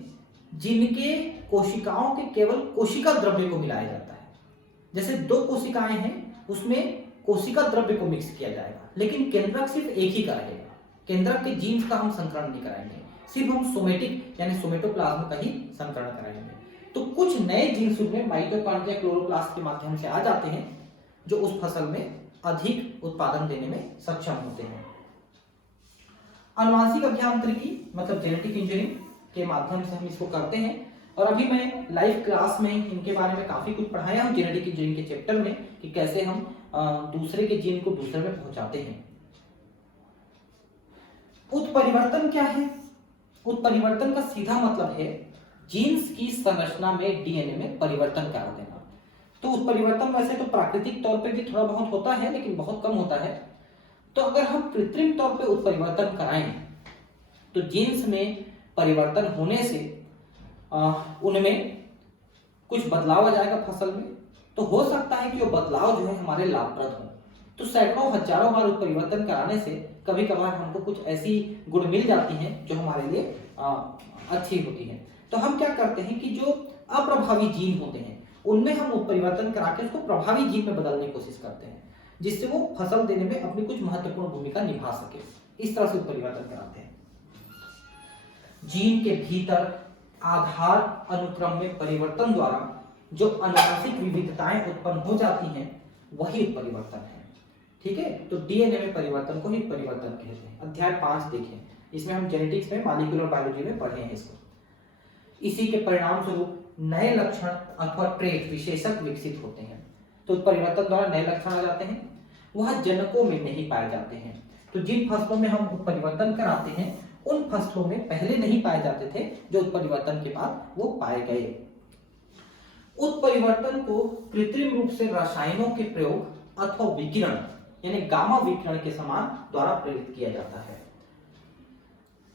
जिनके कोशिकाओं के केवल कोशिका द्रव्य को मिलाया जाता है। जैसे दो कोशिकाएं हैं, उसमें कोशिका द्रव्य को मिक्स किया जाएगा, लेकिन केंद्रक सिर्फ एक ही का रहेगा। केंद्रक के जीन्स का हम संकरण नहीं कराएंगे, सिर्फ हम सोमेटिक यानी सोमेटोप्लाज्म का ही संकरण कराएंगे। तो कुछ नए जीन्स उनमें माइटोकॉन्ड्रिया क्लोरोप्लास्ट के माध्यम से आ जाते हैं जो उस फसल में अधिक उत्पादन देने में सक्षम होते हैं। आनुवांशिक अभियांत्रिकी मतलब जेनेटिक इंजीनियरिंग के माध्यम से हम इसको करते हैं, और अभी मैं लाइव क्लास में इनके बारे में काफी कुछ पढ़ाया हूं जेनेटिक इंजीनियरिंग के चैप्टर में कि कैसे हम दूसरे के जीन को दूसरे में पहुंचाते हैं। उत्परिवर्तन क्या है? उत्परिवर्तन का सीधा मतलब है जीन्स की संरचना में डीएनए में परिवर्तन कर देना। तो उत्परिवर्तन वैसे तो प्राकृतिक तौर पे भी थोड़ा बहुत होता है, लेकिन बहुत कम होता है। तो अगर हम कृत्रिम तौर पे उत्परिवर्तन कराएं तो जीन्स में परिवर्तन होने से उनमें कुछ बदलाव आ जाएगा फसल में। तो हो सकता है कि वो बदलाव जो है हमारे लाभप्रद हो। तो सैकड़ों हजारों बार उत्परिवर्तन कराने से कभी कभार हमको कुछ ऐसी गुण मिल जाती हैं जो हमारे लिए अच्छी होती हैं। तो हम क्या करते हैं कि जो अप्रभावी जीन होते हैं उनमें हम उत्परिवर्तन करा के उसको प्रभावी जीन में बदलने की कोशिश करते हैं, जिससे वो फसल देने में अपनी कुछ महत्वपूर्ण भूमिका निभा सके। इस तरह से उत्परिवर्तन कराते हैं। जीन के भीतर आधार अनुक्रम में परिवर्तन द्वारा जो आनुवंशिक विविधताएं उत्पन्न हो जाती हैं वही उत्परिवर्तन है। ठीक है, तो डीएनए में परिवर्तन को ही परिवर्तन कहते हैं। अध्याय 5 देखें, इसमें हम जेनेटिक्स में मॉलिक्यूलर बायोलॉजी में पढ़े हैं इसको। इसी के परिणाम स्वरूप नए लक्षण अथवा ट्रेट विशेषक विकसित होते हैं। तो परिवर्तन द्वारा नए लक्षण आ जाते हैं, वह जनकों में नहीं पाए जाते हैं। तो जिन फसलों में हम परिवर्तन कराते हैं उन फसलों में पहले नहीं पाए जाते थे, जो उत्परिवर्तन के बाद वो पाए गए। उत्परिवर्तन को कृत्रिम रूप से रसायनों के प्रयोग अथवा विकिरण यानी गामा विकिरण के समान द्वारा प्रेरित किया जाता है।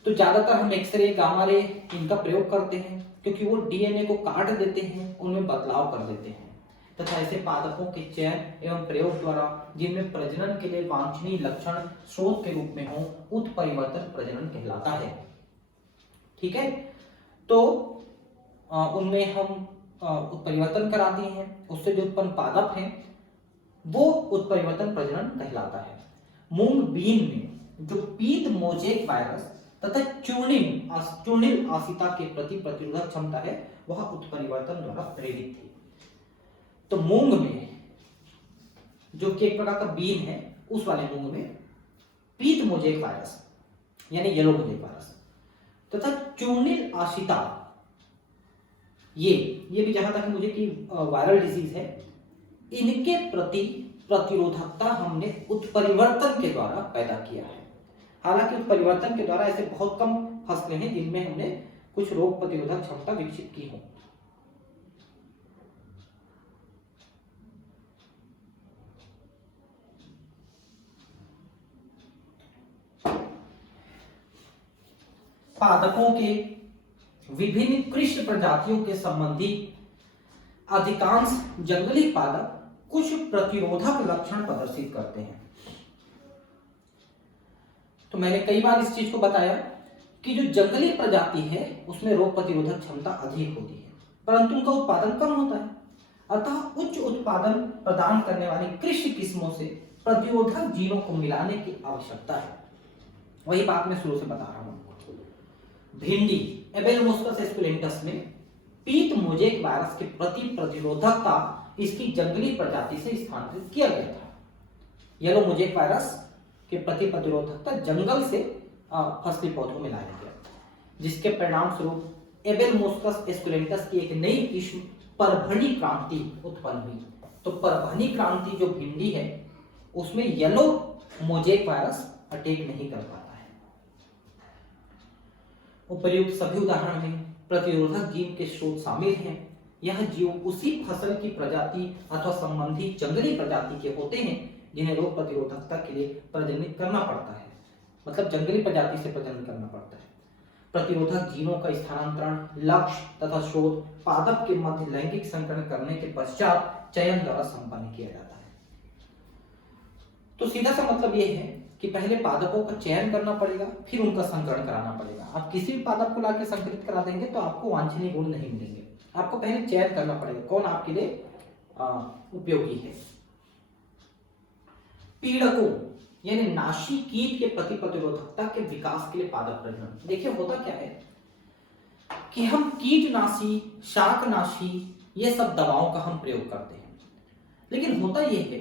तो ज्यादातर हम एक्सरे, गामा रे इनका प्रयोग करते हैं क्योंकि वो डीएनए को काट देते हैं, उनमें बदलाव कर देते हैं तथा ऐसे पादपों के चयन एवं प्रयोग द्वारा जिनमें प्रजनन के लिए वांछनीय लक्षण स्रोत के रूप में हो, उत्परिवर्तन प्रजनन कहलाता है। ठीक है, तो उनमें हम उत्परिवर्तन कराते हैं, उससे जो उत्पन्न पादप हैं वो उत्परिवर्तन प्रजनन कहलाता है। मूंग बीन में जो पीत मोजेक वायरस तथा चूर्णिल आसिता के प्रति प्रतिरोधक क्षमता है वह उत्परिवर्तन द्वारा प्रेरित थी। तो मूंग में जो कि एक प्रकार का बीन है, उस वाले मूंग में पीत मोजेक वायरस यानी येलो मोजेक वायरस तथा चूर्णिल आसिता, ये भी जहां तक मुझे कि वायरल डिजीज है, इनके प्रति प्रतिरोधकता हमने उत्परिवर्तन के द्वारा पैदा किया है। हालांकि उत्परिवर्तन के द्वारा ऐसे बहुत कम फसलें हैं जिनमें हमने कुछ रोग प्रतिरोधक क्षमता विकसित की हो। पादपों के विभिन्न कृष्ण प्रजातियों के संबंधी अधिकांश जंगली पादप कुछ प्रतिरोधक लक्षण प्रदर्शित करते हैं। तो मैंने कई बार इस चीज को बताया कि जो जंगली प्रजाति है उसमें रोग प्रतिरोधक क्षमता अधिक होती है, परंतु उनका उत्पादन कम होता है। अतः उच्च उत्पादन प्रदान करने वाली कृषि किस्मों से प्रतिरोधक जीनों को मिलाने की आवश्यकता है। वही बात मैं शुरू से बता रहा हूं। भिंडी एबेलमोस्कस एस्कुलेंटस में पीत मोजेक वायरस के प्रति प्रतिरोधकता इसकी जंगली प्रजाति से स्थानांतरित किया गया था। येलो मोजेक वायरस के प्रति प्रतिरोधकता जंगल से फसली पौधों में लाया गया, जिसके परिणाम स्वरूप एबेलमोस्कस एस्कुलेंटस की एक नई किस्म परभणी क्रांति उत्पन्न हुई। तो परभणी क्रांति जो भिंडी है उसमें येलो मोजेक वायरस अटैक नहीं कर पाता है। उपर्युक्त सभी उदाहरण में प्रतिरोधक जीव के स्रोत शामिल हैं। यह जीव उसी फसल की प्रजाति अथवा संबंधी जंगली प्रजाति के होते हैं जिन्हें रोग प्रतिरोधकता के लिए प्रजनन करना पड़ता है, मतलब जंगली प्रजाति से प्रजनन करना पड़ता है। प्रतिरोधक जीवों का स्थानांतरण लक्ष्य तथा स्रोत पादप के मध्य लैंगिक संकरण करने के पश्चात चयन द्वारा संपन्न किया जाता है। तो सीधा सा मतलब यह है कि पहले पादपों का चयन करना पड़ेगा, फिर उनका संकरण कराना पड़ेगा। आप किसी भी पादप को लाके संकरित करा देंगे तो आपको वांछनीय गुण नहीं मिलेंगे। आपको पहले चयन करना पड़ेगा कौन आपके लिए उपयोगी है। पीड़कों यानी नाशी कीट के प्रति प्रतिरोधकता के विकास के लिए पादप प्रजनन। देखिए होता क्या है कि हम कीटनाशी, शाकनाशी ये सब दवाओं का हम प्रयोग करते हैं, लेकिन होता यह है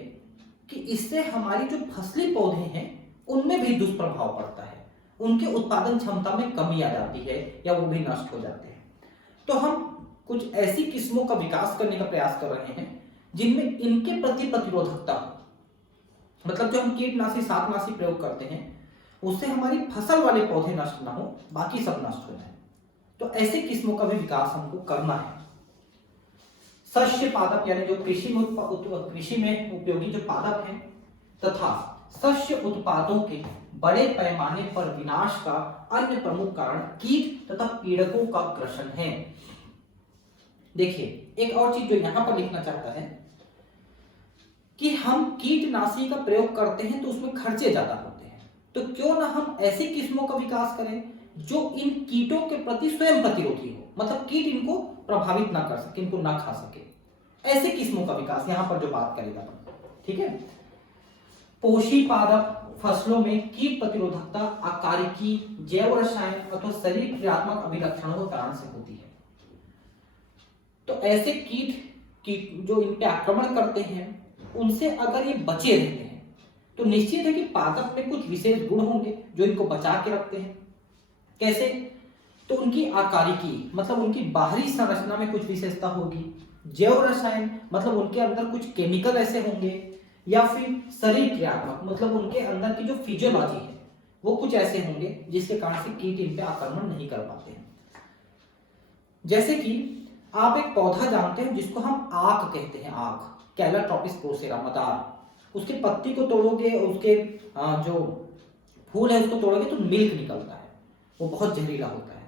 कि इससे हमारी जो फसली पौधे हैं उनमें भी दुष्प्रभाव पड़ता है। उनके उत्पादन क्षमता में कमी आ जाती है या वो भी नष्ट हो जाते हैं। तो हम कुछ ऐसी किस्मों का विकास करने का प्रयास कर रहे हैं जिनमें इनके प्रति प्रतिरोधकता हो, मतलब जो हम कीटनाशी शाकनाशी प्रयोग करते हैं उससे हमारी फसल वाले पौधे नष्ट ना हो, बाकी सब नष्ट हो जाए। तो ऐसे किस्मों का भी विकास हमको करना है। शस्य पादप यानी जो कृषि में उपयोगी जो पादप हैं तथा शस्य उत्पादों के बड़े पैमाने पर विनाश का अन्य प्रमुख कारण कीट तथा पीड़कों का ग्रसन है। देखिए एक और चीज जो यहां पर लिखना चाहता है कि हम कीटनाशी का प्रयोग करते हैं तो उसमें खर्चे ज्यादा होते हैं, तो क्यों ना हम ऐसी किस्मों का विकास करें जो इन कीटों के प्रति स्वयं प्रतिरोधी हो, मतलब कीट इनको प्रभावित ना कर सके, इनको ना खा सके। ऐसे किस्मों का विकास यहां पर जो बात करेगा, ठीक है। पोषी पादप फसलों में कीट प्रतिरोधकता आकारिकी, जैव रसायन अथवा शरीर क्रियात्मक अभिलक्षणों के कारण से होती है। तो ऐसे कीट जो इन पे आक्रमण करते हैं उनसे अगर ये बचे रहते हैं तो निश्चित है कि पादप में कुछ विशेष गुण होंगे जो इनको बचा के रखते हैं। कैसे? तो उनकी आकारिकी मतलब उनकी बाहरी संरचना में कुछ विशेषता होगी, जैव रसायन मतलब उनके अंदर कुछ केमिकल ऐसे होंगे, या फिर शरीर क्रियात्मक मतलब उनके अंदर की जो फिजियोलॉजी है वो कुछ ऐसे होंगे जिसके कारण से कीट इन पे आक्रमण नहीं कर पाते हैं। जैसे कि आप एक पौधा जानते हैं जिसको हम आक कहते हैं, आक कैलाट्रोपिस प्रोसेरा मदार। उसके पत्ती को तोड़ोगे, उसके जो फूल है उसको तोड़ोगे तो मिल्क निकलता है, वो बहुत जहरीला होता है।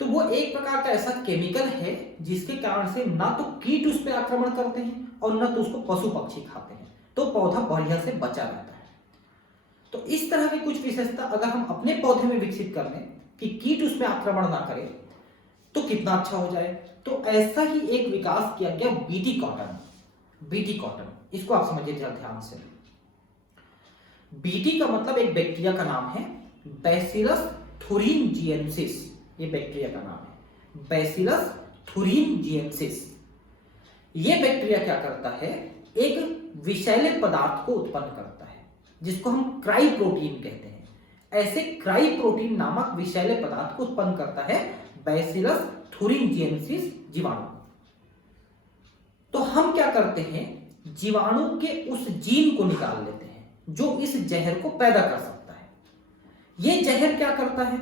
तो वो एक प्रकार का ऐसा केमिकल है जिसके कारण से ना तो कीट उस पर आक्रमण करते हैं और ना तो उसको पशु पक्षी खाते हैं, तो पौधा बढ़िया से बचा रहता है। तो इस तरह की कुछ विशेषता अगर हम अपने पौधे में विकसित कर लें कि कीट उसमें आक्रमण ना करे तो कितना अच्छा हो जाए। तो ऐसा ही एक विकास किया गया बीटी कॉटन। बीटी कॉटन इसको आप समझिए जरा ध्यान से। बीटी का मतलब एक बैक्टीरिया का नाम है, बैसिलस थुरिनजिएंसिस, ये बैक्टीरिया का नाम है, बैसिलस थुरिनजिएंसिस। ये बैक्टीरिया क्या करता है, एक विषैले पदार्थ को उत्पन्न करता है जिसको हम क्राई प्रोटीन कहते हैं। ऐसे क्राई प्रोटीन नामक विषैले पदार्थ को उत्पन्न करता है बैसिलस थुरिनजिएंसिस जीवाणु। तो हम क्या करते हैं, जीवाणु के उस जीन को निकाल लेते हैं जो इस जहर को पैदा कर सकता है। यह जहर क्या करता है,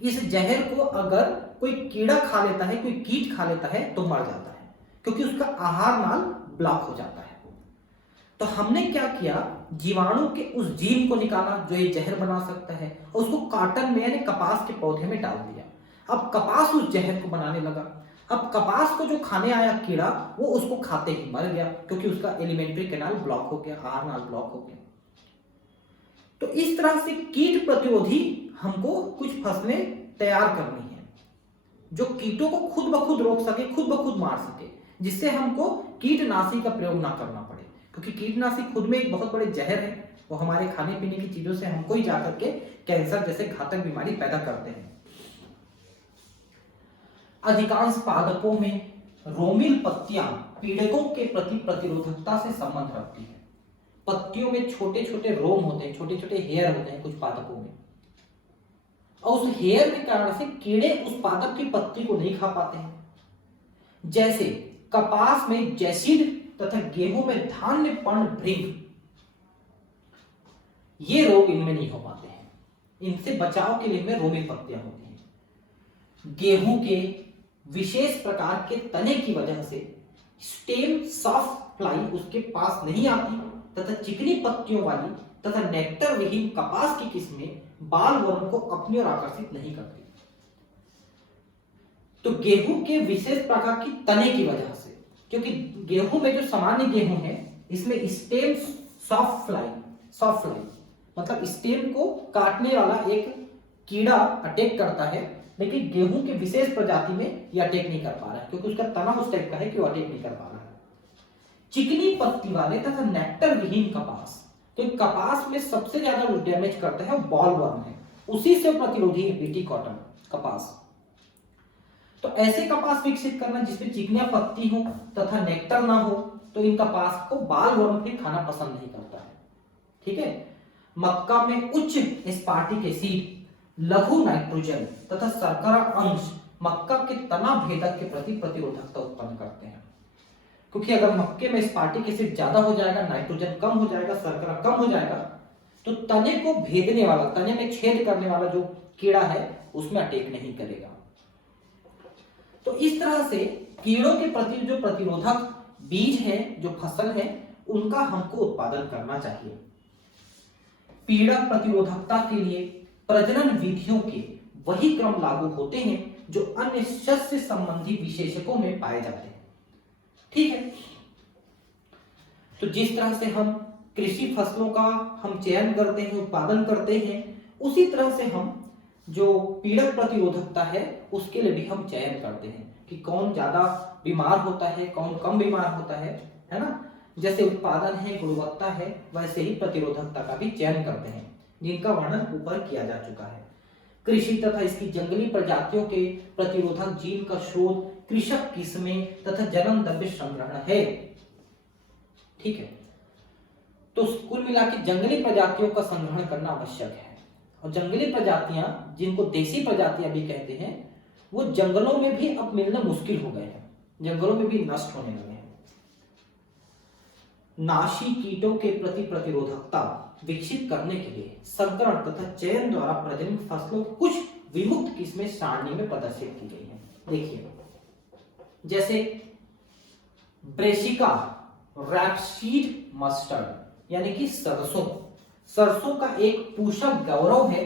इस जहर को अगर कोई कीड़ा खा लेता है, कोई कीट खा लेता है तो मर जाता है, क्योंकि उसका आहार नाल ब्लॉक हो जाता है। तो हमने क्या किया, जीवाणु के उस जीन को निकाला जो ये जहर बना सकता है और उसको कॉटन में यानी कपास के पौधे में डाल दिया। अब कपास उस जहर को बनाने लगा। अब कपास को जो खाने आया कीड़ा वो उसको खाते ही मर गया, क्योंकि उसका एलिमेंट्री कैनाल ब्लॉक हो गया, आहार नाल ब्लॉक हो गया। तो इस तरह से कीट प्रतिरोधी हमको कुछ फसलें तैयार करनी है जो कीटों को खुद ब खुद रोक सके, खुद ब खुद मार सके, जिससे हमको कीटनाशी का प्रयोग ना करना पड़े, क्योंकि कीटनाशी खुद में एक बहुत बड़े जहर है। वो हमारे खाने पीने की चीजों से हमको ही जाकर के कैंसर जैसे घातक बीमारी पैदा करते हैं। अधिकांश पादपों में रोमिल पत्तियां पीड़कों के प्रति प्रतिरोधकता से संबंध रखती है। पत्तियों में छोटे छोटे रोम होते हैं, छोटे छोटे हेयर होते हैं कुछ पादपों में, और उस हेयर के कारण से कीड़े उस पादप की पत्ती को नहीं खा पाते हैं। जैसे कपास में जैसीड तथा गेहूं में धान्य पर्ण भृंग, ये रोग इनमें नहीं हो पाते हैं। इनसे बचाव के लिए रोमी पत्तियां होती हैं। गेहूं के विशेष प्रकार के तने की वजह से स्टेम सॉफ्ट फ्लाई उसके पास नहीं आती तथा चिकनी पत्तियों वाली तथा नेक्टर विहीन कपास की किस्में बाल वर्म को अपनी ओर आकर्षित नहीं करती। तो गेहूं के विशेष प्रकार की तने की वजह से, क्योंकि गेहूं में जो सामान्य गेहूं है इसमें स्टेम सॉफ्ट फ्लाई मतलब स्टेम को काटने वाला एक कीड़ा अटैक करता है, लेकिन गेहूं के विशेष प्रजाति में यह अटैक नहीं कर पा रहा है क्योंकि उसका तना उस टाइप का है कि वो अटैक नहीं कर पा रहा है। चिकनी पत्ती वाले तथा नेक्टर विहीन कपास, तो कपास में सबसे ज्यादा जो डैमेज करता है वो बॉल वर्म है, उसी से प्रतिरोधी है बीटी कॉटन कपास। तो ऐसे कपास विकसित करना जिसमें चिकनिया पत्ती हो तथा नेक्टर ना हो, तो इन कपास को बाल वर्म भी खाना पसंद नहीं करता है। ठीक है। मक्का में उच्च एस्पार्टिक एसिड, लघु नाइट्रोजन तथा शर्करा अंश मक्का के तना भेदक के प्रति प्रतिरोधकता उत्पन्न करते हैं, क्योंकि अगर मक्के में एस्पार्टिक एसिड ज्यादा हो जाएगा, नाइट्रोजन कम हो जाएगा, शर्करा कम हो जाएगा, तो तने को भेदने वाला, तने में छेद करने वाला जो कीड़ा है उसमें अटैक नहीं करेगा। तो इस तरह से कीड़ों के प्रति जो प्रतिरोधक बीज है, जो फसल है, उनका हमको उत्पादन करना चाहिए। पीड़क प्रतिरोधकता के लिए प्रजनन विधियों के वही क्रम लागू होते हैं जो अन्य शस्य संबंधी विशेषकों में पाए जाते हैं। ठीक है। तो जिस तरह से हम कृषि फसलों का हम चयन करते हैं, उत्पादन करते हैं, उसी तरह से हम जो पीड़क प्रतिरोधकता है उसके लिए भी हम चयन करते हैं कि कौन ज्यादा बीमार होता है, कौन कम बीमार होता है ना। जैसे उत्पादन है, गुणवत्ता है, वैसे ही प्रतिरोधकता का भी चयन करते हैं, जिनका वर्णन ऊपर किया जा चुका है। कृषि तथा इसकी जंगली प्रजातियों के प्रतिरोधक जीन का शोध कृषक किस्में तथा जन्म द्रव्य संग्रहण है। ठीक है। तो कुल मिलाकर जंगली प्रजातियों का संग्रहण करना आवश्यक है। और जंगली प्रजातियां, जिनको देसी प्रजातियां भी कहते हैं, वो जंगलों में भी अब मिलना मुश्किल हो गए हैं, जंगलों में भी नष्ट होने लगे हैं। नाशी कीटों के प्रति प्रतिरोधकता विकसित करने के लिए संकरण तथा चयन द्वारा प्रजनन फसलों कुछ विमुक्त किस्में सारणी में प्रदर्शित की गई हैं। देखिए, जैसे ब्रेसिका रैपसीड मस्टर्ड यानी कि सरसों का एक पोषक गौरव है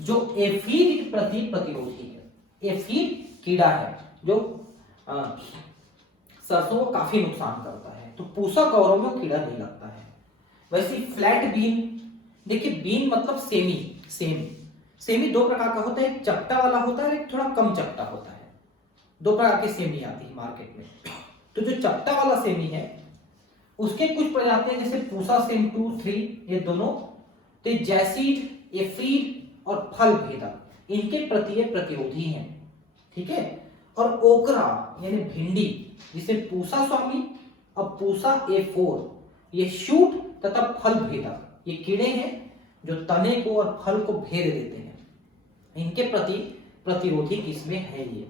जो एफिड के प्रति प्रतिरोधी है। एफिड कीड़ा है जो सरसों को काफी नुकसान करता है, तो पोषक गौरव में कीड़ा नहीं लगता है। वैसे फ्लैट बीन, देखिए बीन मतलब सेमी दो प्रकार का होता है, एक चपटा वाला होता है, एक थोड़ा कम चपटा होता है। दो प्रकार की सेमी आती है मार्केट में। तो जो चपटा वाला सेमी है उसके कुछ प्रजातियां जैसे पूसा सेम 2, 3 ये दोनों, तो जैसीड, एफिड और फल भेदक इनके प्रति ये प्रतिरोधी हैं। ठीक है। और ओकरा यानी भिंडी, जिसे पूसा स्वामी और पूसा A4, ये शूट तथा फल भेदक ये कीड़े हैं जो तने को और फल को भेद देते हैं, इनके प्रति प्रतिरोधी किस्में हैं ये।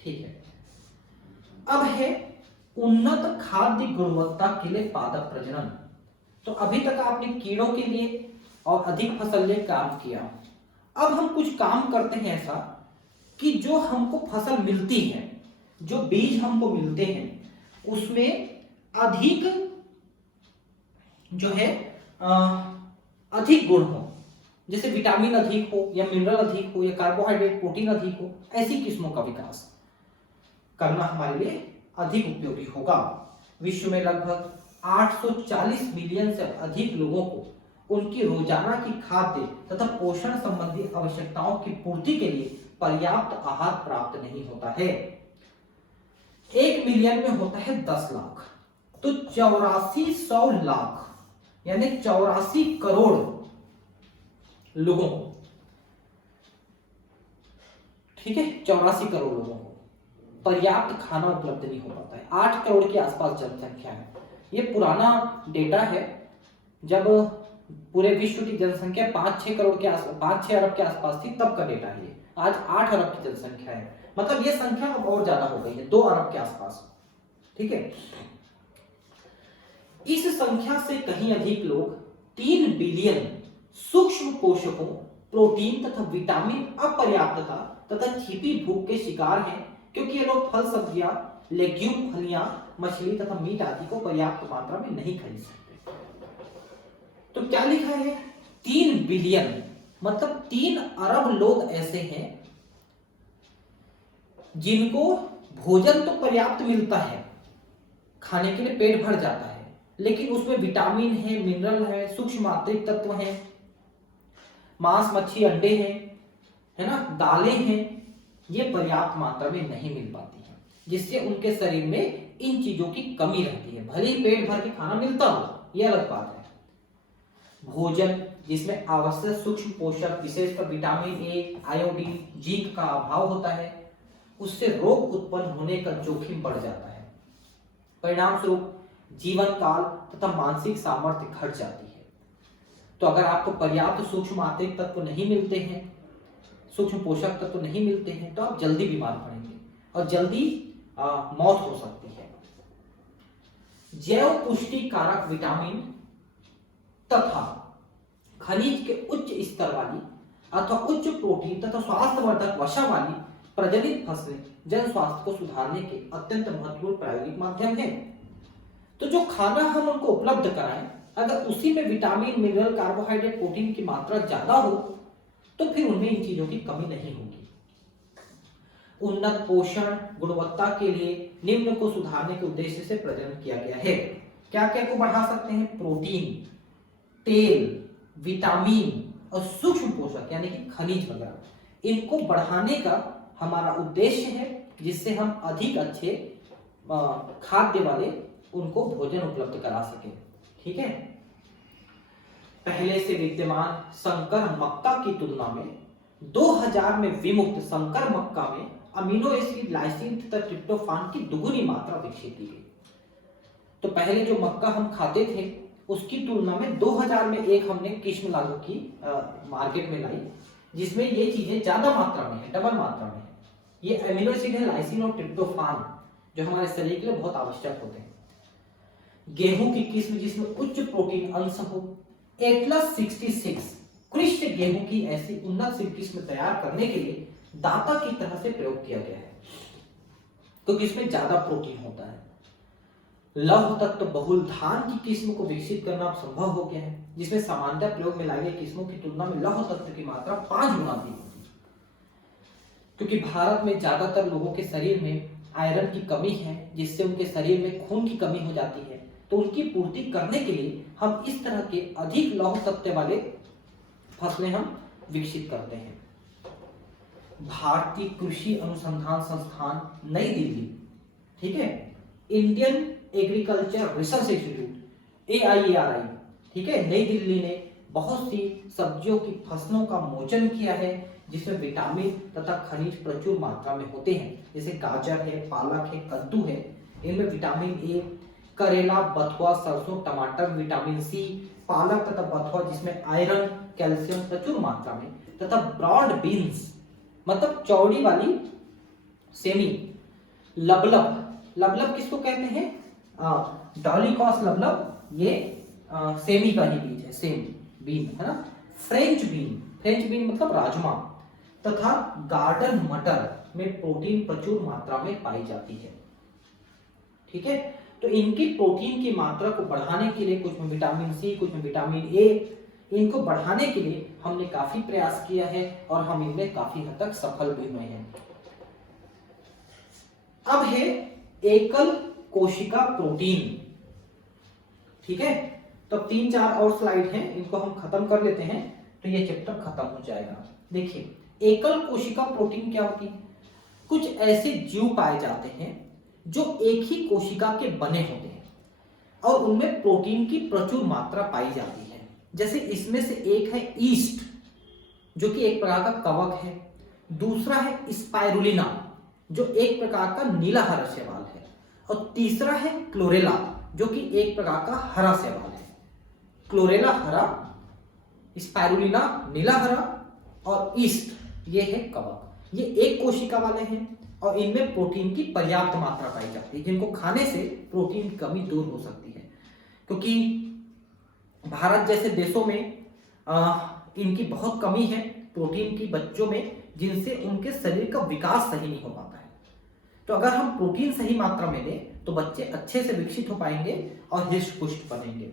ठीक है। अब है उन्नत खाद्य गुणवत्ता के लिए पादप प्रजनन। तो अभी तक आपने कीड़ों के लिए और अधिक फसल लिए काम किया। अब हम कुछ काम करते हैं ऐसा कि जो हमको फसल मिलती है, जो बीज हमको मिलते हैं, उसमें अधिक जो है अधिक गुण हो, जैसे विटामिन अधिक हो या मिनरल अधिक हो या कार्बोहाइड्रेट प्रोटीन अधिक हो, ऐसी किस्मों का विकास करना हमारे लिए अधिक उपयोगी होगा। विश्व में लगभग 840 मिलियन से अधिक लोगों को उनकी रोजाना की खाद्य तथा पोषण संबंधी आवश्यकताओं की पूर्ति के लिए पर्याप्त आहार प्राप्त नहीं होता है। 1 मिलियन में होता है 10 लाख, तो 8400 लाख यानी 84 करोड़ लोगों को, ठीक है, 84 करोड़ लोगों को पर्याप्त खाना उपलब्ध नहीं हो पाता है। 8 करोड़ के आसपास जनसंख्या है। ये पुराना डेटा है, जब पूरे विश्व की जनसंख्या 5-6 करोड़ के आसपास, 5-6 अरब के आसपास थी, तब का डेटा है ये। आज 8 अरब की जनसंख्या है, मतलब ये संख्या अब और ज्यादा हो गई है, 2 अरब के आसपास। ठीक है, इस संख्या से कहीं अधिक लोग 3 बिलियन सूक्ष्म पोषकों, प्रोटीन तथा विटामिन अपर्याप्तता तथा छिपी भूख के शिकार हैं, क्योंकि ये लोग फल, सब्जियां, लेग्यूम, फलियां, मछली तथा मीट आदि को पर्याप्त मात्रा में नहीं खरीद सकते। तो क्या लिखा है, 3 बिलियन मतलब 3 अरब लोग ऐसे हैं जिनको भोजन तो पर्याप्त मिलता है, खाने के लिए पेट भर जाता है, लेकिन उसमें विटामिन है, मिनरल है, सूक्ष्म मात्रिक तत्व हैं, मांस, मच्छी, अंडे हैं, है ना, दालें हैं, ये पर्याप्त मात्रा में नहीं मिल पाती हैं, जिससे उनके शरीर में इन चीजों की कमी रहती है। भले ही पेट भर के खाना मिलता हो, ये अलग बात है। भोजन जिसमें आवश्यक सूक्ष्म पोषक, विशेषकर विटामिन ए, आयोडीन, जिंक का अभाव होता है, उससे रोग उत्पन्न होने का जोखिम बढ़ जाता है। परिणाम स्वरूप जीवन काल तथा मानसिक सामर्थ्य घट जाती है। तो अगर आपको पर्याप्त सूक्ष्म मात्रिक तत्व नहीं मिलते हैं, सूक्ष्म पोषक तत्व नहीं मिलते हैं, तो आप जल्दी बीमार पड़ेंगे और जल्दी मौत हो सकती है। जैव पुष्टि कारक विटामिन तथा खनिज के उच्च स्तर वाली अथवा उच्च प्रोटीन तथा स्वास्थ्यवर्धक वसा वाली प्रजनित फसलें जन स्वास्थ्य को सुधारने के अत्यंत महत्वपूर्ण प्रायोगिक माध्यम है। तो जो खाना हम उनको उपलब्ध कराएं, अगर उसी में विटामिन, मिनरल, कार्बोहाइड्रेट, प्रोटीन की मात्रा ज्यादा हो, तो फिर उनमें इन चीजों की कमी नहीं होगी। उन्नत पोषण गुणवत्ता के लिए निम्न को सुधारने के उद्देश्य से प्रजनन किया गया है। क्या क्या को बढ़ा सकते हैं, प्रोटीन, तेल, विटामिन और सूक्ष्म पोषक यानी कि खनिज वगैरह, इनको बढ़ाने का हमारा उद्देश्य है, जिससे हम अधिक अच्छे खाद्य वाले उनको भोजन उपलब्ध करा सके। ठीक है, पहले से विद्यमान संकर मक्का की तुलना में 2000 में विमुक्त संकर मक्का में अमीनो एसिड, लाइसिन तथा ट्रिप्टोफान की दुगुनी मात्रा विकसित की गई। तो पहले जो मक्का हम खाते थे उसकी तुलना में 2000 में एक हमने किस्म लागू की, मार्केट में लाई, जिसमें ये चीजें ज्यादा मात्रा में है, डबल मात्रा में है। ये अमीनो एसिड है, लाइसिन और ट्रिप्टोफान, जो हमारे शरीर के लिए बहुत आवश्यक होते हैं। गेहूं की किस्म जिसमें उच्च प्रोटीन अंश हो, एटलस 66 कृष्ण गेहूं की ऐसी उन्नत किस्म तैयार करने के लिए दाता की तरह से प्रयोग किया गया है, क्योंकि इसमें ज्यादा प्रोटीन होता है। लौह तत्व बहुल धान की किस्म को विकसित करना संभव हो गया है, जिसमें सामान्यतः प्रयोग में लाई गई किस्मों की तुलना में लौह तत्व की मात्रा 5 गुना अधिक होती है। क्योंकि भारत में ज्यादातर लोगों के शरीर में आयरन की कमी है, जिससे उनके शरीर में खून की कमी हो जाती है, तो उनकी पूर्ति करने के लिए हम इस तरह के अधिक लौह तत्व वाले फसलें हम विकसित करते हैं। भारतीय कृषि अनुसंधान संस्थान नई दिल्ली, ठीक है, Indian agriculture research institute AIARI, ठीक है, नई दिल्ली ने बहुत सी सब्जियों की फसलों का मोचन किया है, जिसमें विटामिन तथा खनिज प्रचुर मात्रा में होते हैं, जैसे गाजर है, पालक है, कद्दू है, इनमें विटामिन ए, करेला, बथुआ, सरसों, टमाटर, विटामिन सी, पालक तथा बथुआ जिसमें आयरन, कैल्शियम प्रचुर मात्रा में, तथा ब्रॉड बीन्स मतलब चौड़ी वाली सेमी, लबलब, लबलब किसको कहते हैं, डॉलिकॉस लबलब, ये सेमी का ही बीज है, सेम बीन है ना। फ्रेंच बीन, फ्रेंच बीन मतलब राजमा, तथा गार्डन मटर में प्रोटीन प्रचुर मात्रा में पाई जाती है। ठीक है, तो इनकी प्रोटीन की मात्रा को बढ़ाने के लिए, कुछ में विटामिन सी, कुछ में विटामिन ए, इनको बढ़ाने के लिए हमने काफी प्रयास किया है और हम इनमें काफी हद तक सफल भी हुए हैं। अब है एकल कोशिका प्रोटीन। ठीक है, तो 3-4 और स्लाइड हैं, इनको हम खत्म कर लेते हैं तो ये चैप्टर खत्म हो जाएगा। देखिए, एकल कोशिका प्रोटीन क्या होती है? कुछ ऐसे जीव पाए जाते हैं जो एक ही कोशिका के बने होते हैं और उनमें प्रोटीन की प्रचुर मात्रा पाई जाती है। जैसे इसमें से एक है ईस्ट, जो कि एक प्रकार का कवक है, दूसरा है स्पाइरुलिना, जो एक प्रकार का नीला हरा शैवाल है, और तीसरा है क्लोरेला, जो कि एक प्रकार का हरा शैवाल है। क्लोरेला हरा, स्पाइरुलिना नीला हरा और ईस्ट ये है कवक। ये एक कोशिका वाले हैं और इनमें प्रोटीन की पर्याप्त मात्रा पाई जाती है, जिनको खाने से प्रोटीन की कमी दूर हो सकती है। क्योंकि भारत जैसे देशों में इनकी बहुत कमी है प्रोटीन की बच्चों में, जिनसे उनके शरीर का विकास सही नहीं हो पाता है। तो अगर हम प्रोटीन सही मात्रा में दें तो बच्चे अच्छे से विकसित हो पाएंगे और हृष्ट पुष्ट बनेंगे।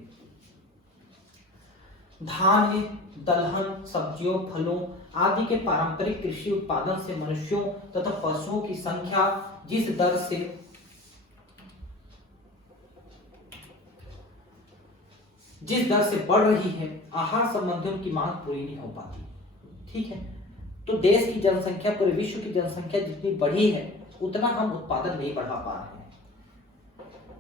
धान्य, दलहन, सब्जियों, फलों आदि के पारंपरिक कृषि उत्पादन से मनुष्यों तथा पशुओं की संख्या जिस दर से बढ़ रही है, आहार संबंधी उनकी मांग पूरी नहीं हो पाती। ठीक है, तो देश की जनसंख्या, पूरे विश्व की जनसंख्या जितनी बढ़ी है उतना हम उत्पादन नहीं बढ़ा पा रहे हैं।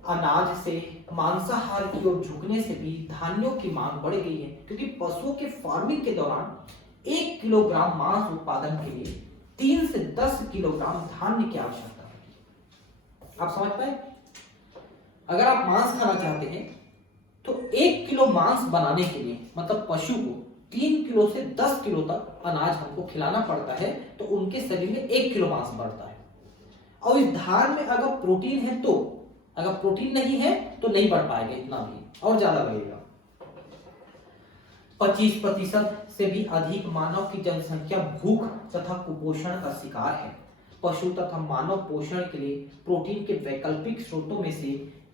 अनाज से मांसाहार की ओर झुकने से भी धान्यों की मांग बढ़ गई है, क्योंकि पशुओं के फार्मिंग के दौरान 1 किलोग्राम मांस उत्पादन के लिए 3 से 10 किलोग्राम धान्य की आवश्यकता है। आप समझ पाए? अगर आप मांस खाना चाहते हैं तो 1 किलो मांस बनाने के लिए, मतलब पशु को 3 किलो से 10 किलो तक अनाज हमको खिलाना पड़ता है, तो उनके शरीर में 1 किलो मांस बढ़ता है। और इस धान में अगर प्रोटीन है तो, अगर प्रोटीन नहीं है तो नहीं बढ़ पाएगा इतना भी, और ज्यादा लगेगा। 25% से भी अधिक मानव की जनसंख्या भूख तथा कुपोषण का शिकार है। पशु तथा मानव पोषण के लिए प्रोटीन के वैकल्पिक स्रोतों में से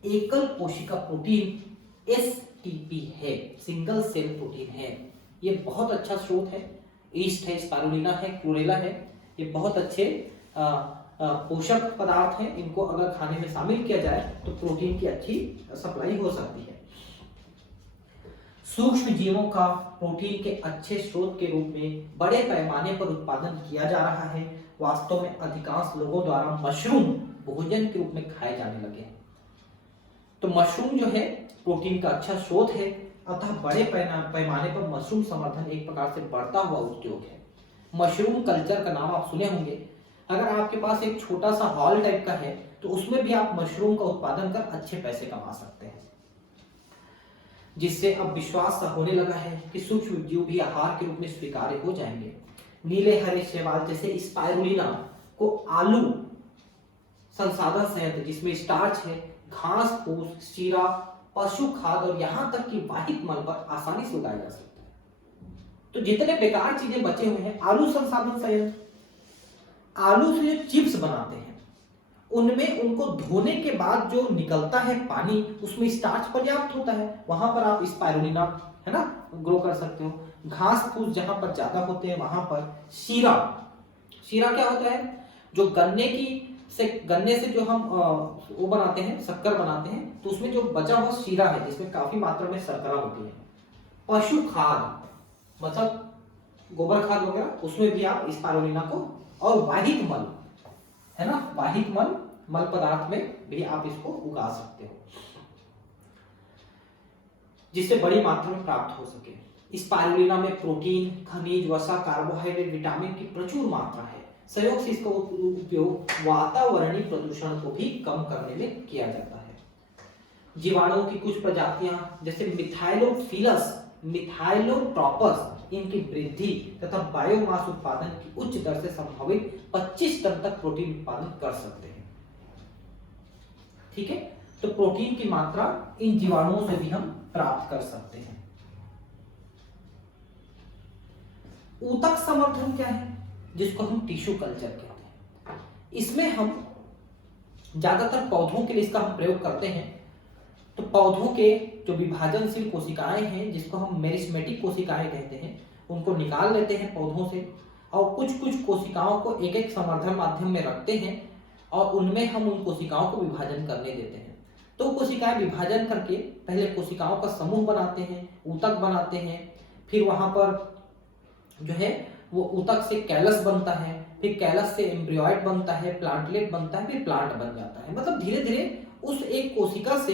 एकल कोशिका प्रोटीन STP है, सिंगल सेल प्रोटीन है। ये बहुत अच्छा स्रोत है। ईस्ट है, स्पारुलिना है, क्लोरेला है, ये बहुत अच्छे पोषक पदार्थ हैं। इनको अगर खाने में शामिल किया जाए तो प्रोटीन की अच्छी सप्लाई हो सकती है। सूक्ष्म जीवों का प्रोटीन के अच्छे स्रोत के रूप में बड़े पैमाने पर उत्पादन किया जा रहा है। वास्तव में अधिकांश लोगों द्वारा मशरूम भोजन के रूप में खाए जाने लगे हैं। तो मशरूम जो है प्रोटीन का अच्छा स्रोत है, अतः बड़े पैमाने पर मशरूम संवर्धन एक प्रकार से बढ़ता हुआ उद्योग है। मशरूम कल्चर का नाम आप सुने होंगे। अगर आपके पास एक छोटा सा हॉल टाइप का है तो उसमें भी आप मशरूम का उत्पादन कर अच्छे पैसे कमा सकते हैं, जिससे अब विश्वास होने लगा है कि सूक्ष्म जीव भी आहार के रूप में स्वीकार्य हो जाएंगे। नीले हरे शैवाल जैसे स्पाइरुलिना को आलू संसाधन संयंत्र, जिसमें स्टार्च है, घास फूस, शीरा, पशु खाद और यहाँ तक कि वाहित मल पर आसानी से उगाया जा सकता है। तो जितने बेकार चीजें बचे हुए हैं, आलू संसाधन संयंत्र, आलू से जो चिप्स बनाते हैं उनमें उनको धोने के बाद जो निकलता है पानी, उसमें स्टार्च पर्याप्त होता है। वहां पर आप स्पाइरुलिना है ना ग्रो कर सकते हो। घास फूस जहां पर ज्यादा होते हैं वहां पर शीरा, शीरा क्या होता है? जो गन्ने से जो हम वो बनाते हैं, शक्कर बनाते हैं, तो उसमें जो बचा हुआ शीरा है जिसमें काफी मात्रा में शर्करा होती है। पशु खाद मतलब गोबर खाद वगैरह, उसमें भी आप स्पाइरुलिना को, और वाहित मल है ना, वाहित मल पदार्थ में भी आप इसको उगा सकते हो, जिससे बड़ी मात्रा में प्राप्त हो सके। स्पाइरुलिना में प्रोटीन, खनिज, वसा, कार्बोहाइड्रेट, विटामिन की प्रचुर मात्रा है। संयोग से इसका उपयोग वातावरणीय प्रदूषण को भी कम करने में किया जाता है। जीवाणुओं की कुछ प्रजातियां जैसे मिथाइलोफिलस, मिथाइलोट्रोपस, इनकी वृद्धि तथा बायोमास उत्पादन की उच्च दर से संभावित 25 टन तक प्रोटीन उत्पादन कर सकते हैं। ठीक है, तो प्रोटीन की मात्रा इन जीवाणुओं से भी हम प्राप्त कर सकते हैं। ऊतक संवर्धन क्या है? जिसको हम टिश्यू कल्चर कहते हैं। इसमें हम ज्यादातर पौधों के लिए इसका हम प्रयोग करते हैं। तो पौधों के जो विभाजनशील कोशिकाएं हैं, जिसको हम मेरिस्मेटिक कोशिकाएं कहते हैं, उनको निकाल लेते हैं पौधों से, और कुछ कुछ कोशिकाओं को एक एक संवर्धन माध्यम में रखते हैं और उनमें हम उन कोशिकाओं को विभाजन करने देते हैं। तो कोशिकाएं विभाजन करके पहले कोशिकाओं का समूह बनाते हैं, ऊतक बनाते हैं, फिर वहां पर जो है वो ऊतक से कैलस बनता है, फिर कैलस से एम्ब्रियोइड बनता है, प्लांटलेट बनता है, फिर प्लांट बन जाता है। मतलब धीरे धीरे उस एक कोशिका से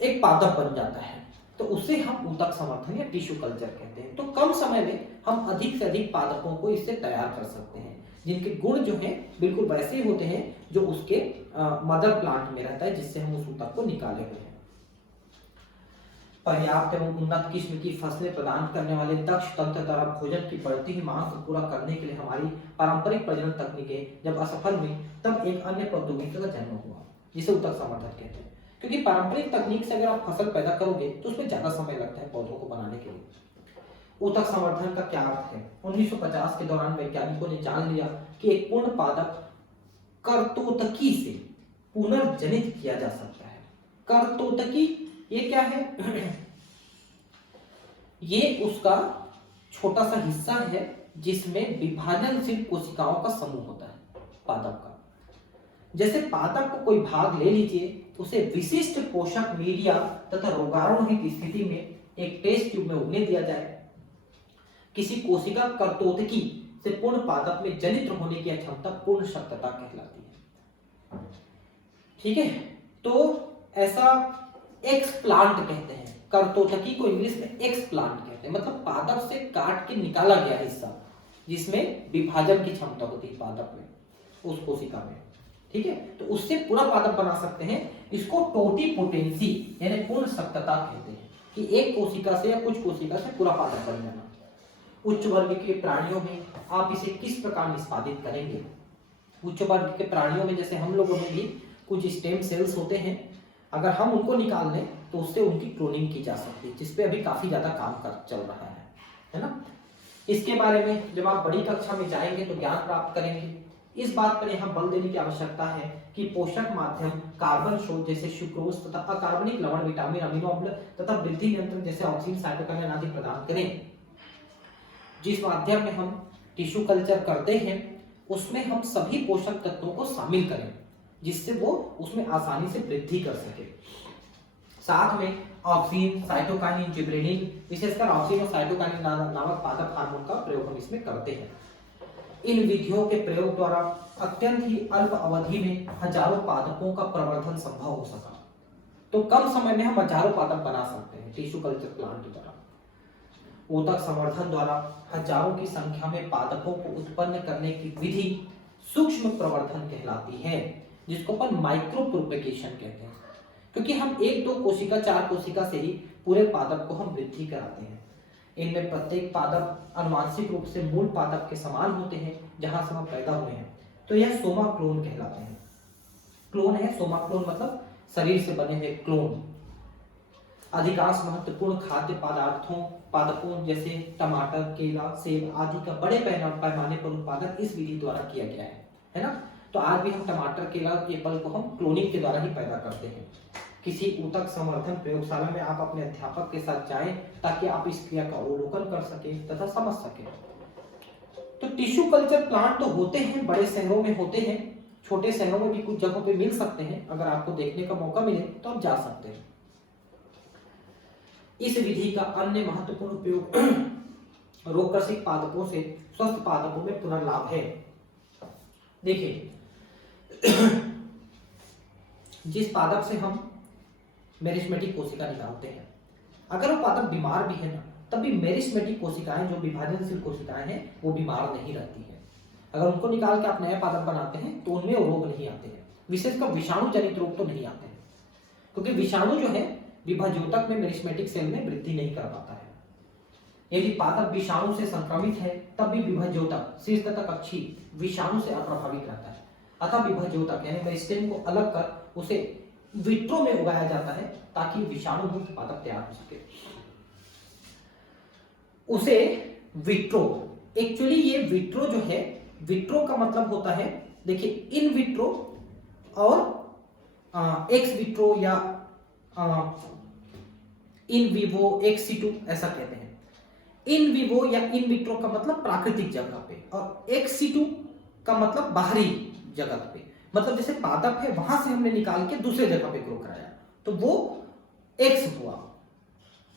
एक पादप बन जाता है। तो उसे हम ऊतक संवर्धन या टिश्यू कल्चर कहते हैं। तो कम समय में हम अधिक से अधिक पादपों को इससे तैयार कर सकते हैं, जिनके गुण जो हैं बिल्कुल वैसे ही होते हैं जो उसके मदर प्लांट में रहता है, जिससे हम उस ऊतक को निकाले हुए हैं। पर्याप्त एवं उन्नत किस्म की फसलें प्रदान करने वाले दक्ष तंत्र द्वारा भोजन की बढ़ती हुई मांग को पूरा करने के लिए हमारी पारंपरिक प्रजनन तकनीकें जब असफल हुई, तब एक अन्य प्रौद्योगिकी का जन्म हुआ जिसे ऊतक संवर्धन कहते हैं। क्योंकि पारंपरिक तकनीक से अगर आप फसल पैदा करोगे तो उसमें ज्यादा समय लगता है पौधों को बनाने के लिए। ऊतक संवर्धन का क्या अर्थ है? 1950 के दौरान वैज्ञानिकों ने जान लिया कि एक पूर्ण पादप कर्तोतकी से पुनर्जनित किया जा सकता है। कर्तोतकी ये क्या है? ये उसका छोटा सा हिस्सा है जिसमें विभाजनशील कोशिकाओं का समूह होता है पादप का। जैसे पादप को कोई भाग ले लीजिए, उसे विशिष्ट पोषक मीडिया तथा रोगाणु की स्थिति में एक टेस्ट ट्यूब में उगने दिया जाए। किसी कोशिका कर्तोतकी से पूर्ण पादप में जनित होने की क्षमता पूर्ण शक्तता कहलाती है। ठीक है, तो ऐसा एक्सप्लांट कहते हैं। कर्तोतकी को इंग्लिश में एक्सप्लांट कहते हैं, मतलब पादप से काट के निकाला गया हिस्सा जिसमें विभाजन की क्षमता होती है पादप में, उस कोशिका में। ठीक है, तो उससे पूरा पादप बना सकते हैं। इसको टोटिपोटेंसी यानी पूर्ण शक्तता कहते हैं कि एक कोशिका से या कुछ कोशिका से पूरा पादप बन जाना। उच्च वर्ग के प्राणियों में आप इसे किस प्रकार निष्पादित करेंगे? उच्च वर्ग के प्राणियों में जैसे हम लोगों में भी कुछ स्टेम सेल्स होते हैं, अगर हम उनको निकाल लें तो उससे उनकी क्लोनिंग की जा सकती है, जिसपे अभी काफी ज्यादा काम चल रहा है ना। इसके बारे में जब आप बड़ी कक्षा में जाएंगे तो ज्ञान प्राप्त करेंगे। इस बात पर यहाँ बल देने की आवश्यकता है कि पोषक माध्यम कार्बन स्रोत जैसे सुक्रोज तथा अकार्बनिक लवण, विटामिन, अमीनो अम्ल तथा वृद्धि नियंत्रण जैसे ऑक्सीजन, साइटोकिनिन आदि प्रदान करें। जिस माध्यम में हम टिश्यू कल्चर करते हैं उसमें हम सभी पोषक तत्वों को शामिल करें जिससे वो उसमें आसानी से वृद्धि कर सके। साथ में ऑक्सीन, साइटोकाइनिन, जिबरेलिन, विशेषकर ऑक्सीन और साइटोकाइनिन नामक पादप हार्मोन का प्रयोग हम इसमें करते हैं। इन विधियों के प्रयोग द्वारा अत्यंत ही अल्प अवधि में हजारों पादपों का प्रवर्धन संभव हो सका। तो कम समय में हम हजारों पादप बना सकते हैं टिश्यू कल्चर प्लांट द्वारा। ऊतक संवर्धन द्वारा हजारों की संख्या में पादपों को उत्पन्न करने की विधि सूक्ष्म प्रवर्धन कहलाती है, जिसको अपन माइक्रो प्रोपेगेशन कहते हैं। क्योंकि हम एक दो कोशिका, चार कोशिका से ही पूरे पादप को हम वृद्धि कराते हैं। इनमें प्रत्येक पादप आनुवांशिक रूप से मूल पादप के समान होते हैं जहां से हम पैदा हुए हैं, तो यह सोमा क्लोन कहलाते हैं। क्लोन है सोमा क्लोन, मतलब शरीर से बने हुए क्लोन। अधिकांश महत्वपूर्ण खाद्य पादपों जैसे टमाटर, केला, सेब आदि का बड़े पैमाने पर उत्पादन इस विधि द्वारा किया गया है ना। तो आज भी हम टमाटर, केला, एप्पल को हम क्लोनिंग के द्वारा ही पैदा करते हैं। किसी ऊतक संवर्धन प्रयोगशाला में आप अपने अध्यापक के साथ जाएं ताकि आप इस क्रिया का अवलोकन कर सके तथा समझ सके। तो टिश्यू कल्चर प्लांट तो होते हैं, बड़े शहरों में होते हैं, छोटे शहरों में भी कुछ जगहों पे मिल सकते हैं। अगर आपको देखने का मौका मिले तो आप जा सकते हैं। इस विधि का अन्य महत्वपूर्ण उपयोग रोगग्रसित पादपों से स्वस्थ पादपों में पुनर्लाभ है। देखिए, जिस पादप से हम मेरिस्टेमेटिक कोशिका निकालते हैं, अगर वो पादप बीमार भी है ना, तब भी मेरिस्टेमेटिक कोशिकाएं जो विभाजनशील कोशिकाएं हैं वो बीमार नहीं रहती है। अगर उनको निकाल के आप नया पादप बनाते हैं तो उनमें रोग नहीं आते हैं, विशेषकर विषाणु जनित रोग तो नहीं आते हैं, क्योंकि विषाणु जो है विभाज्योतक में मेरिस्टेमेटिक सेल में वृद्धि नहीं कर पाता है। यदि पादप विषाणु से संक्रमित है तब भी विभाज्योतक शीर्ष तथा कक्षी विषाणु से अप्रभावित रहता है। अतः विभाज्योतक यानी मेरिस्टेम को अलग कर उसे विट्रो में उगाया जाता है ताकि विषाणु मुक्त पादप तैयार हो सके। उसे विट्रो, एक्चुअली ये विट्रो जो है, विट्रो का मतलब होता है, देखिए, इन विट्रो और एक्स विट्रो या इन विवो, एक्स सिटू ऐसा कहते हैं। इन विवो या इन विट्रो का मतलब प्राकृतिक जगह पे, और एक्स सिटू का मतलब बाहरी जगत पे। मतलब जैसे पादप है वहां से हमने निकाल के दूसरे जगह पे ग्रो कराया तो वो एक्स हुआ।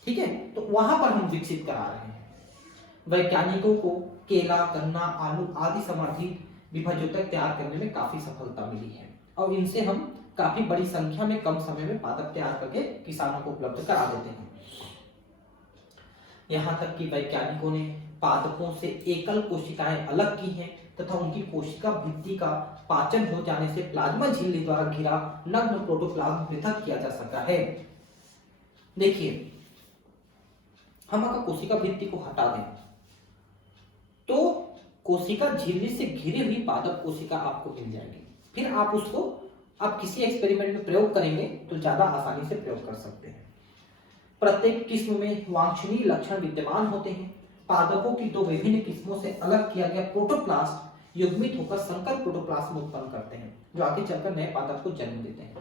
ठीक है, तो वहां पर हम विकसित करा रहे हैं। वैज्ञानिकों को केला, गन्ना, आलू आदि समर्थित विभाज्योतक तैयार करने में काफी सफलता मिली है और इनसे हम काफी बड़ी संख्या में कम समय में पादप तैयार करके किसानों को उपलब्ध करा देते हैं। यहां तक कि वैज्ञानिकों ने पादपों से एकल कोशिकाएं अलग की हैं तथा उनकी कोशिका भित्ति का पाचन हो जाने से प्लाज्मा झिल्ली द्वारा घिरा नग्न प्रोटोप्लाज्म पृथक किया जा सका है। देखिए, हम अगर कोशिका भित्ति को हटा दें तो कोशिका झिल्ली से घिरी हुई पादप कोशिका आपको मिल जाएगी। फिर आप उसको आप किसी एक्सपेरिमेंट में प्रयोग करेंगे तो ज्यादा आसानी से प्रयोग कर सकते हैं। प्रत्येक किस्म में वांछनीय लक्षण विद्यमान होते हैं। पादपों की दो विभिन्न किस्मों से अलग किया गया प्रोटोप्लास्ट युग्मित होकर संकर प्रोटोप्लाज्म उत्पन्न करते हैं, जो आगे चलकर नए पादप को जन्म देते हैं।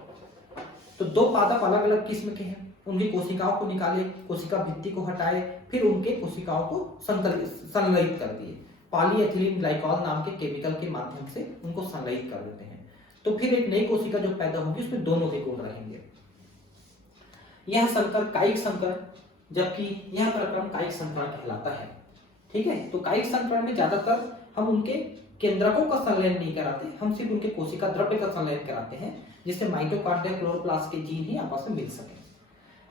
तो दो पादप अलग अलग किस्म के हैं, उनकी कोशिकाओं को निकाले, कोशिका भित्ति को हटाए, फिर उनके कोशिकाओं को संलयित कर दिए। पॉलीएथिलीन ग्लाइकॉल नाम के केमिकल के माध्यम से उनको संलयित कर देते हैं। तो फिर एक नई कोशिका जो पैदा होगी उसमें दोनों के गुण रहेंगे। यह संकर कायिक संकर, जबकि यह प्रक्रम कायिक संकरण कहलाता है। ठीक है, तो कायिक संकरण में ज्यादातर हम उनके केंद्रकों का संलयन नहीं कराते, हम सिर्फ उनके कोशिका द्रव्य का संलयन कराते हैं, जिससे माइटोकॉन्ड्रिया क्लोरोप्लास्ट के जीन ही आपस में मिल सके।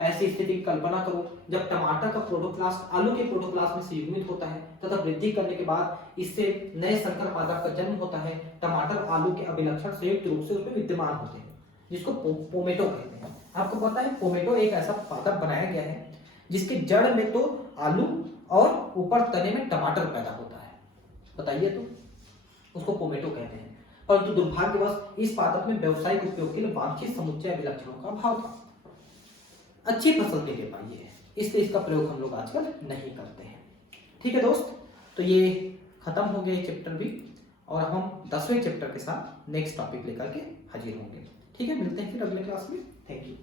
ऐसी स्थिति की कल्पना करो जब टमाटर का प्रोटोप्लास्ट आलू के प्रोटोप्लास्ट में से युग्मित होता है तथा वृद्धि करने के बाद इससे नए संकर पादप का जन्म होता है। टमाटर आलू के अभिलक्षण संयुक्त रूप से उसमें विद्यमान होते हैं, जिसको पोमेटो कहते हैं। आपको पता है पोमेटो एक ऐसा पादप बनाया गया है जिसके जड़ में तो आलू और ऊपर तने में टमाटर पैदा होता है। बताइए, तो उसको पोमेटो कहते हैं। परंतु दुर्भाग्यवश इस पादप में व्यावसायिक उपयोग के लिए वांछित समुच्चय अभिलक्षणों का अभाव था, अच्छी फसल नहीं दे पाई है, इसलिए इसका प्रयोग हम लोग आजकल नहीं करते हैं। ठीक है दोस्त, तो ये खत्म हो गया चैप्टर भी, और हम 10वें चैप्टर के साथ नेक्स्ट टॉपिक लेकर के हाजिर होंगे। ठीक है, मिलते हैं फिर अगले क्लास में। Thank you.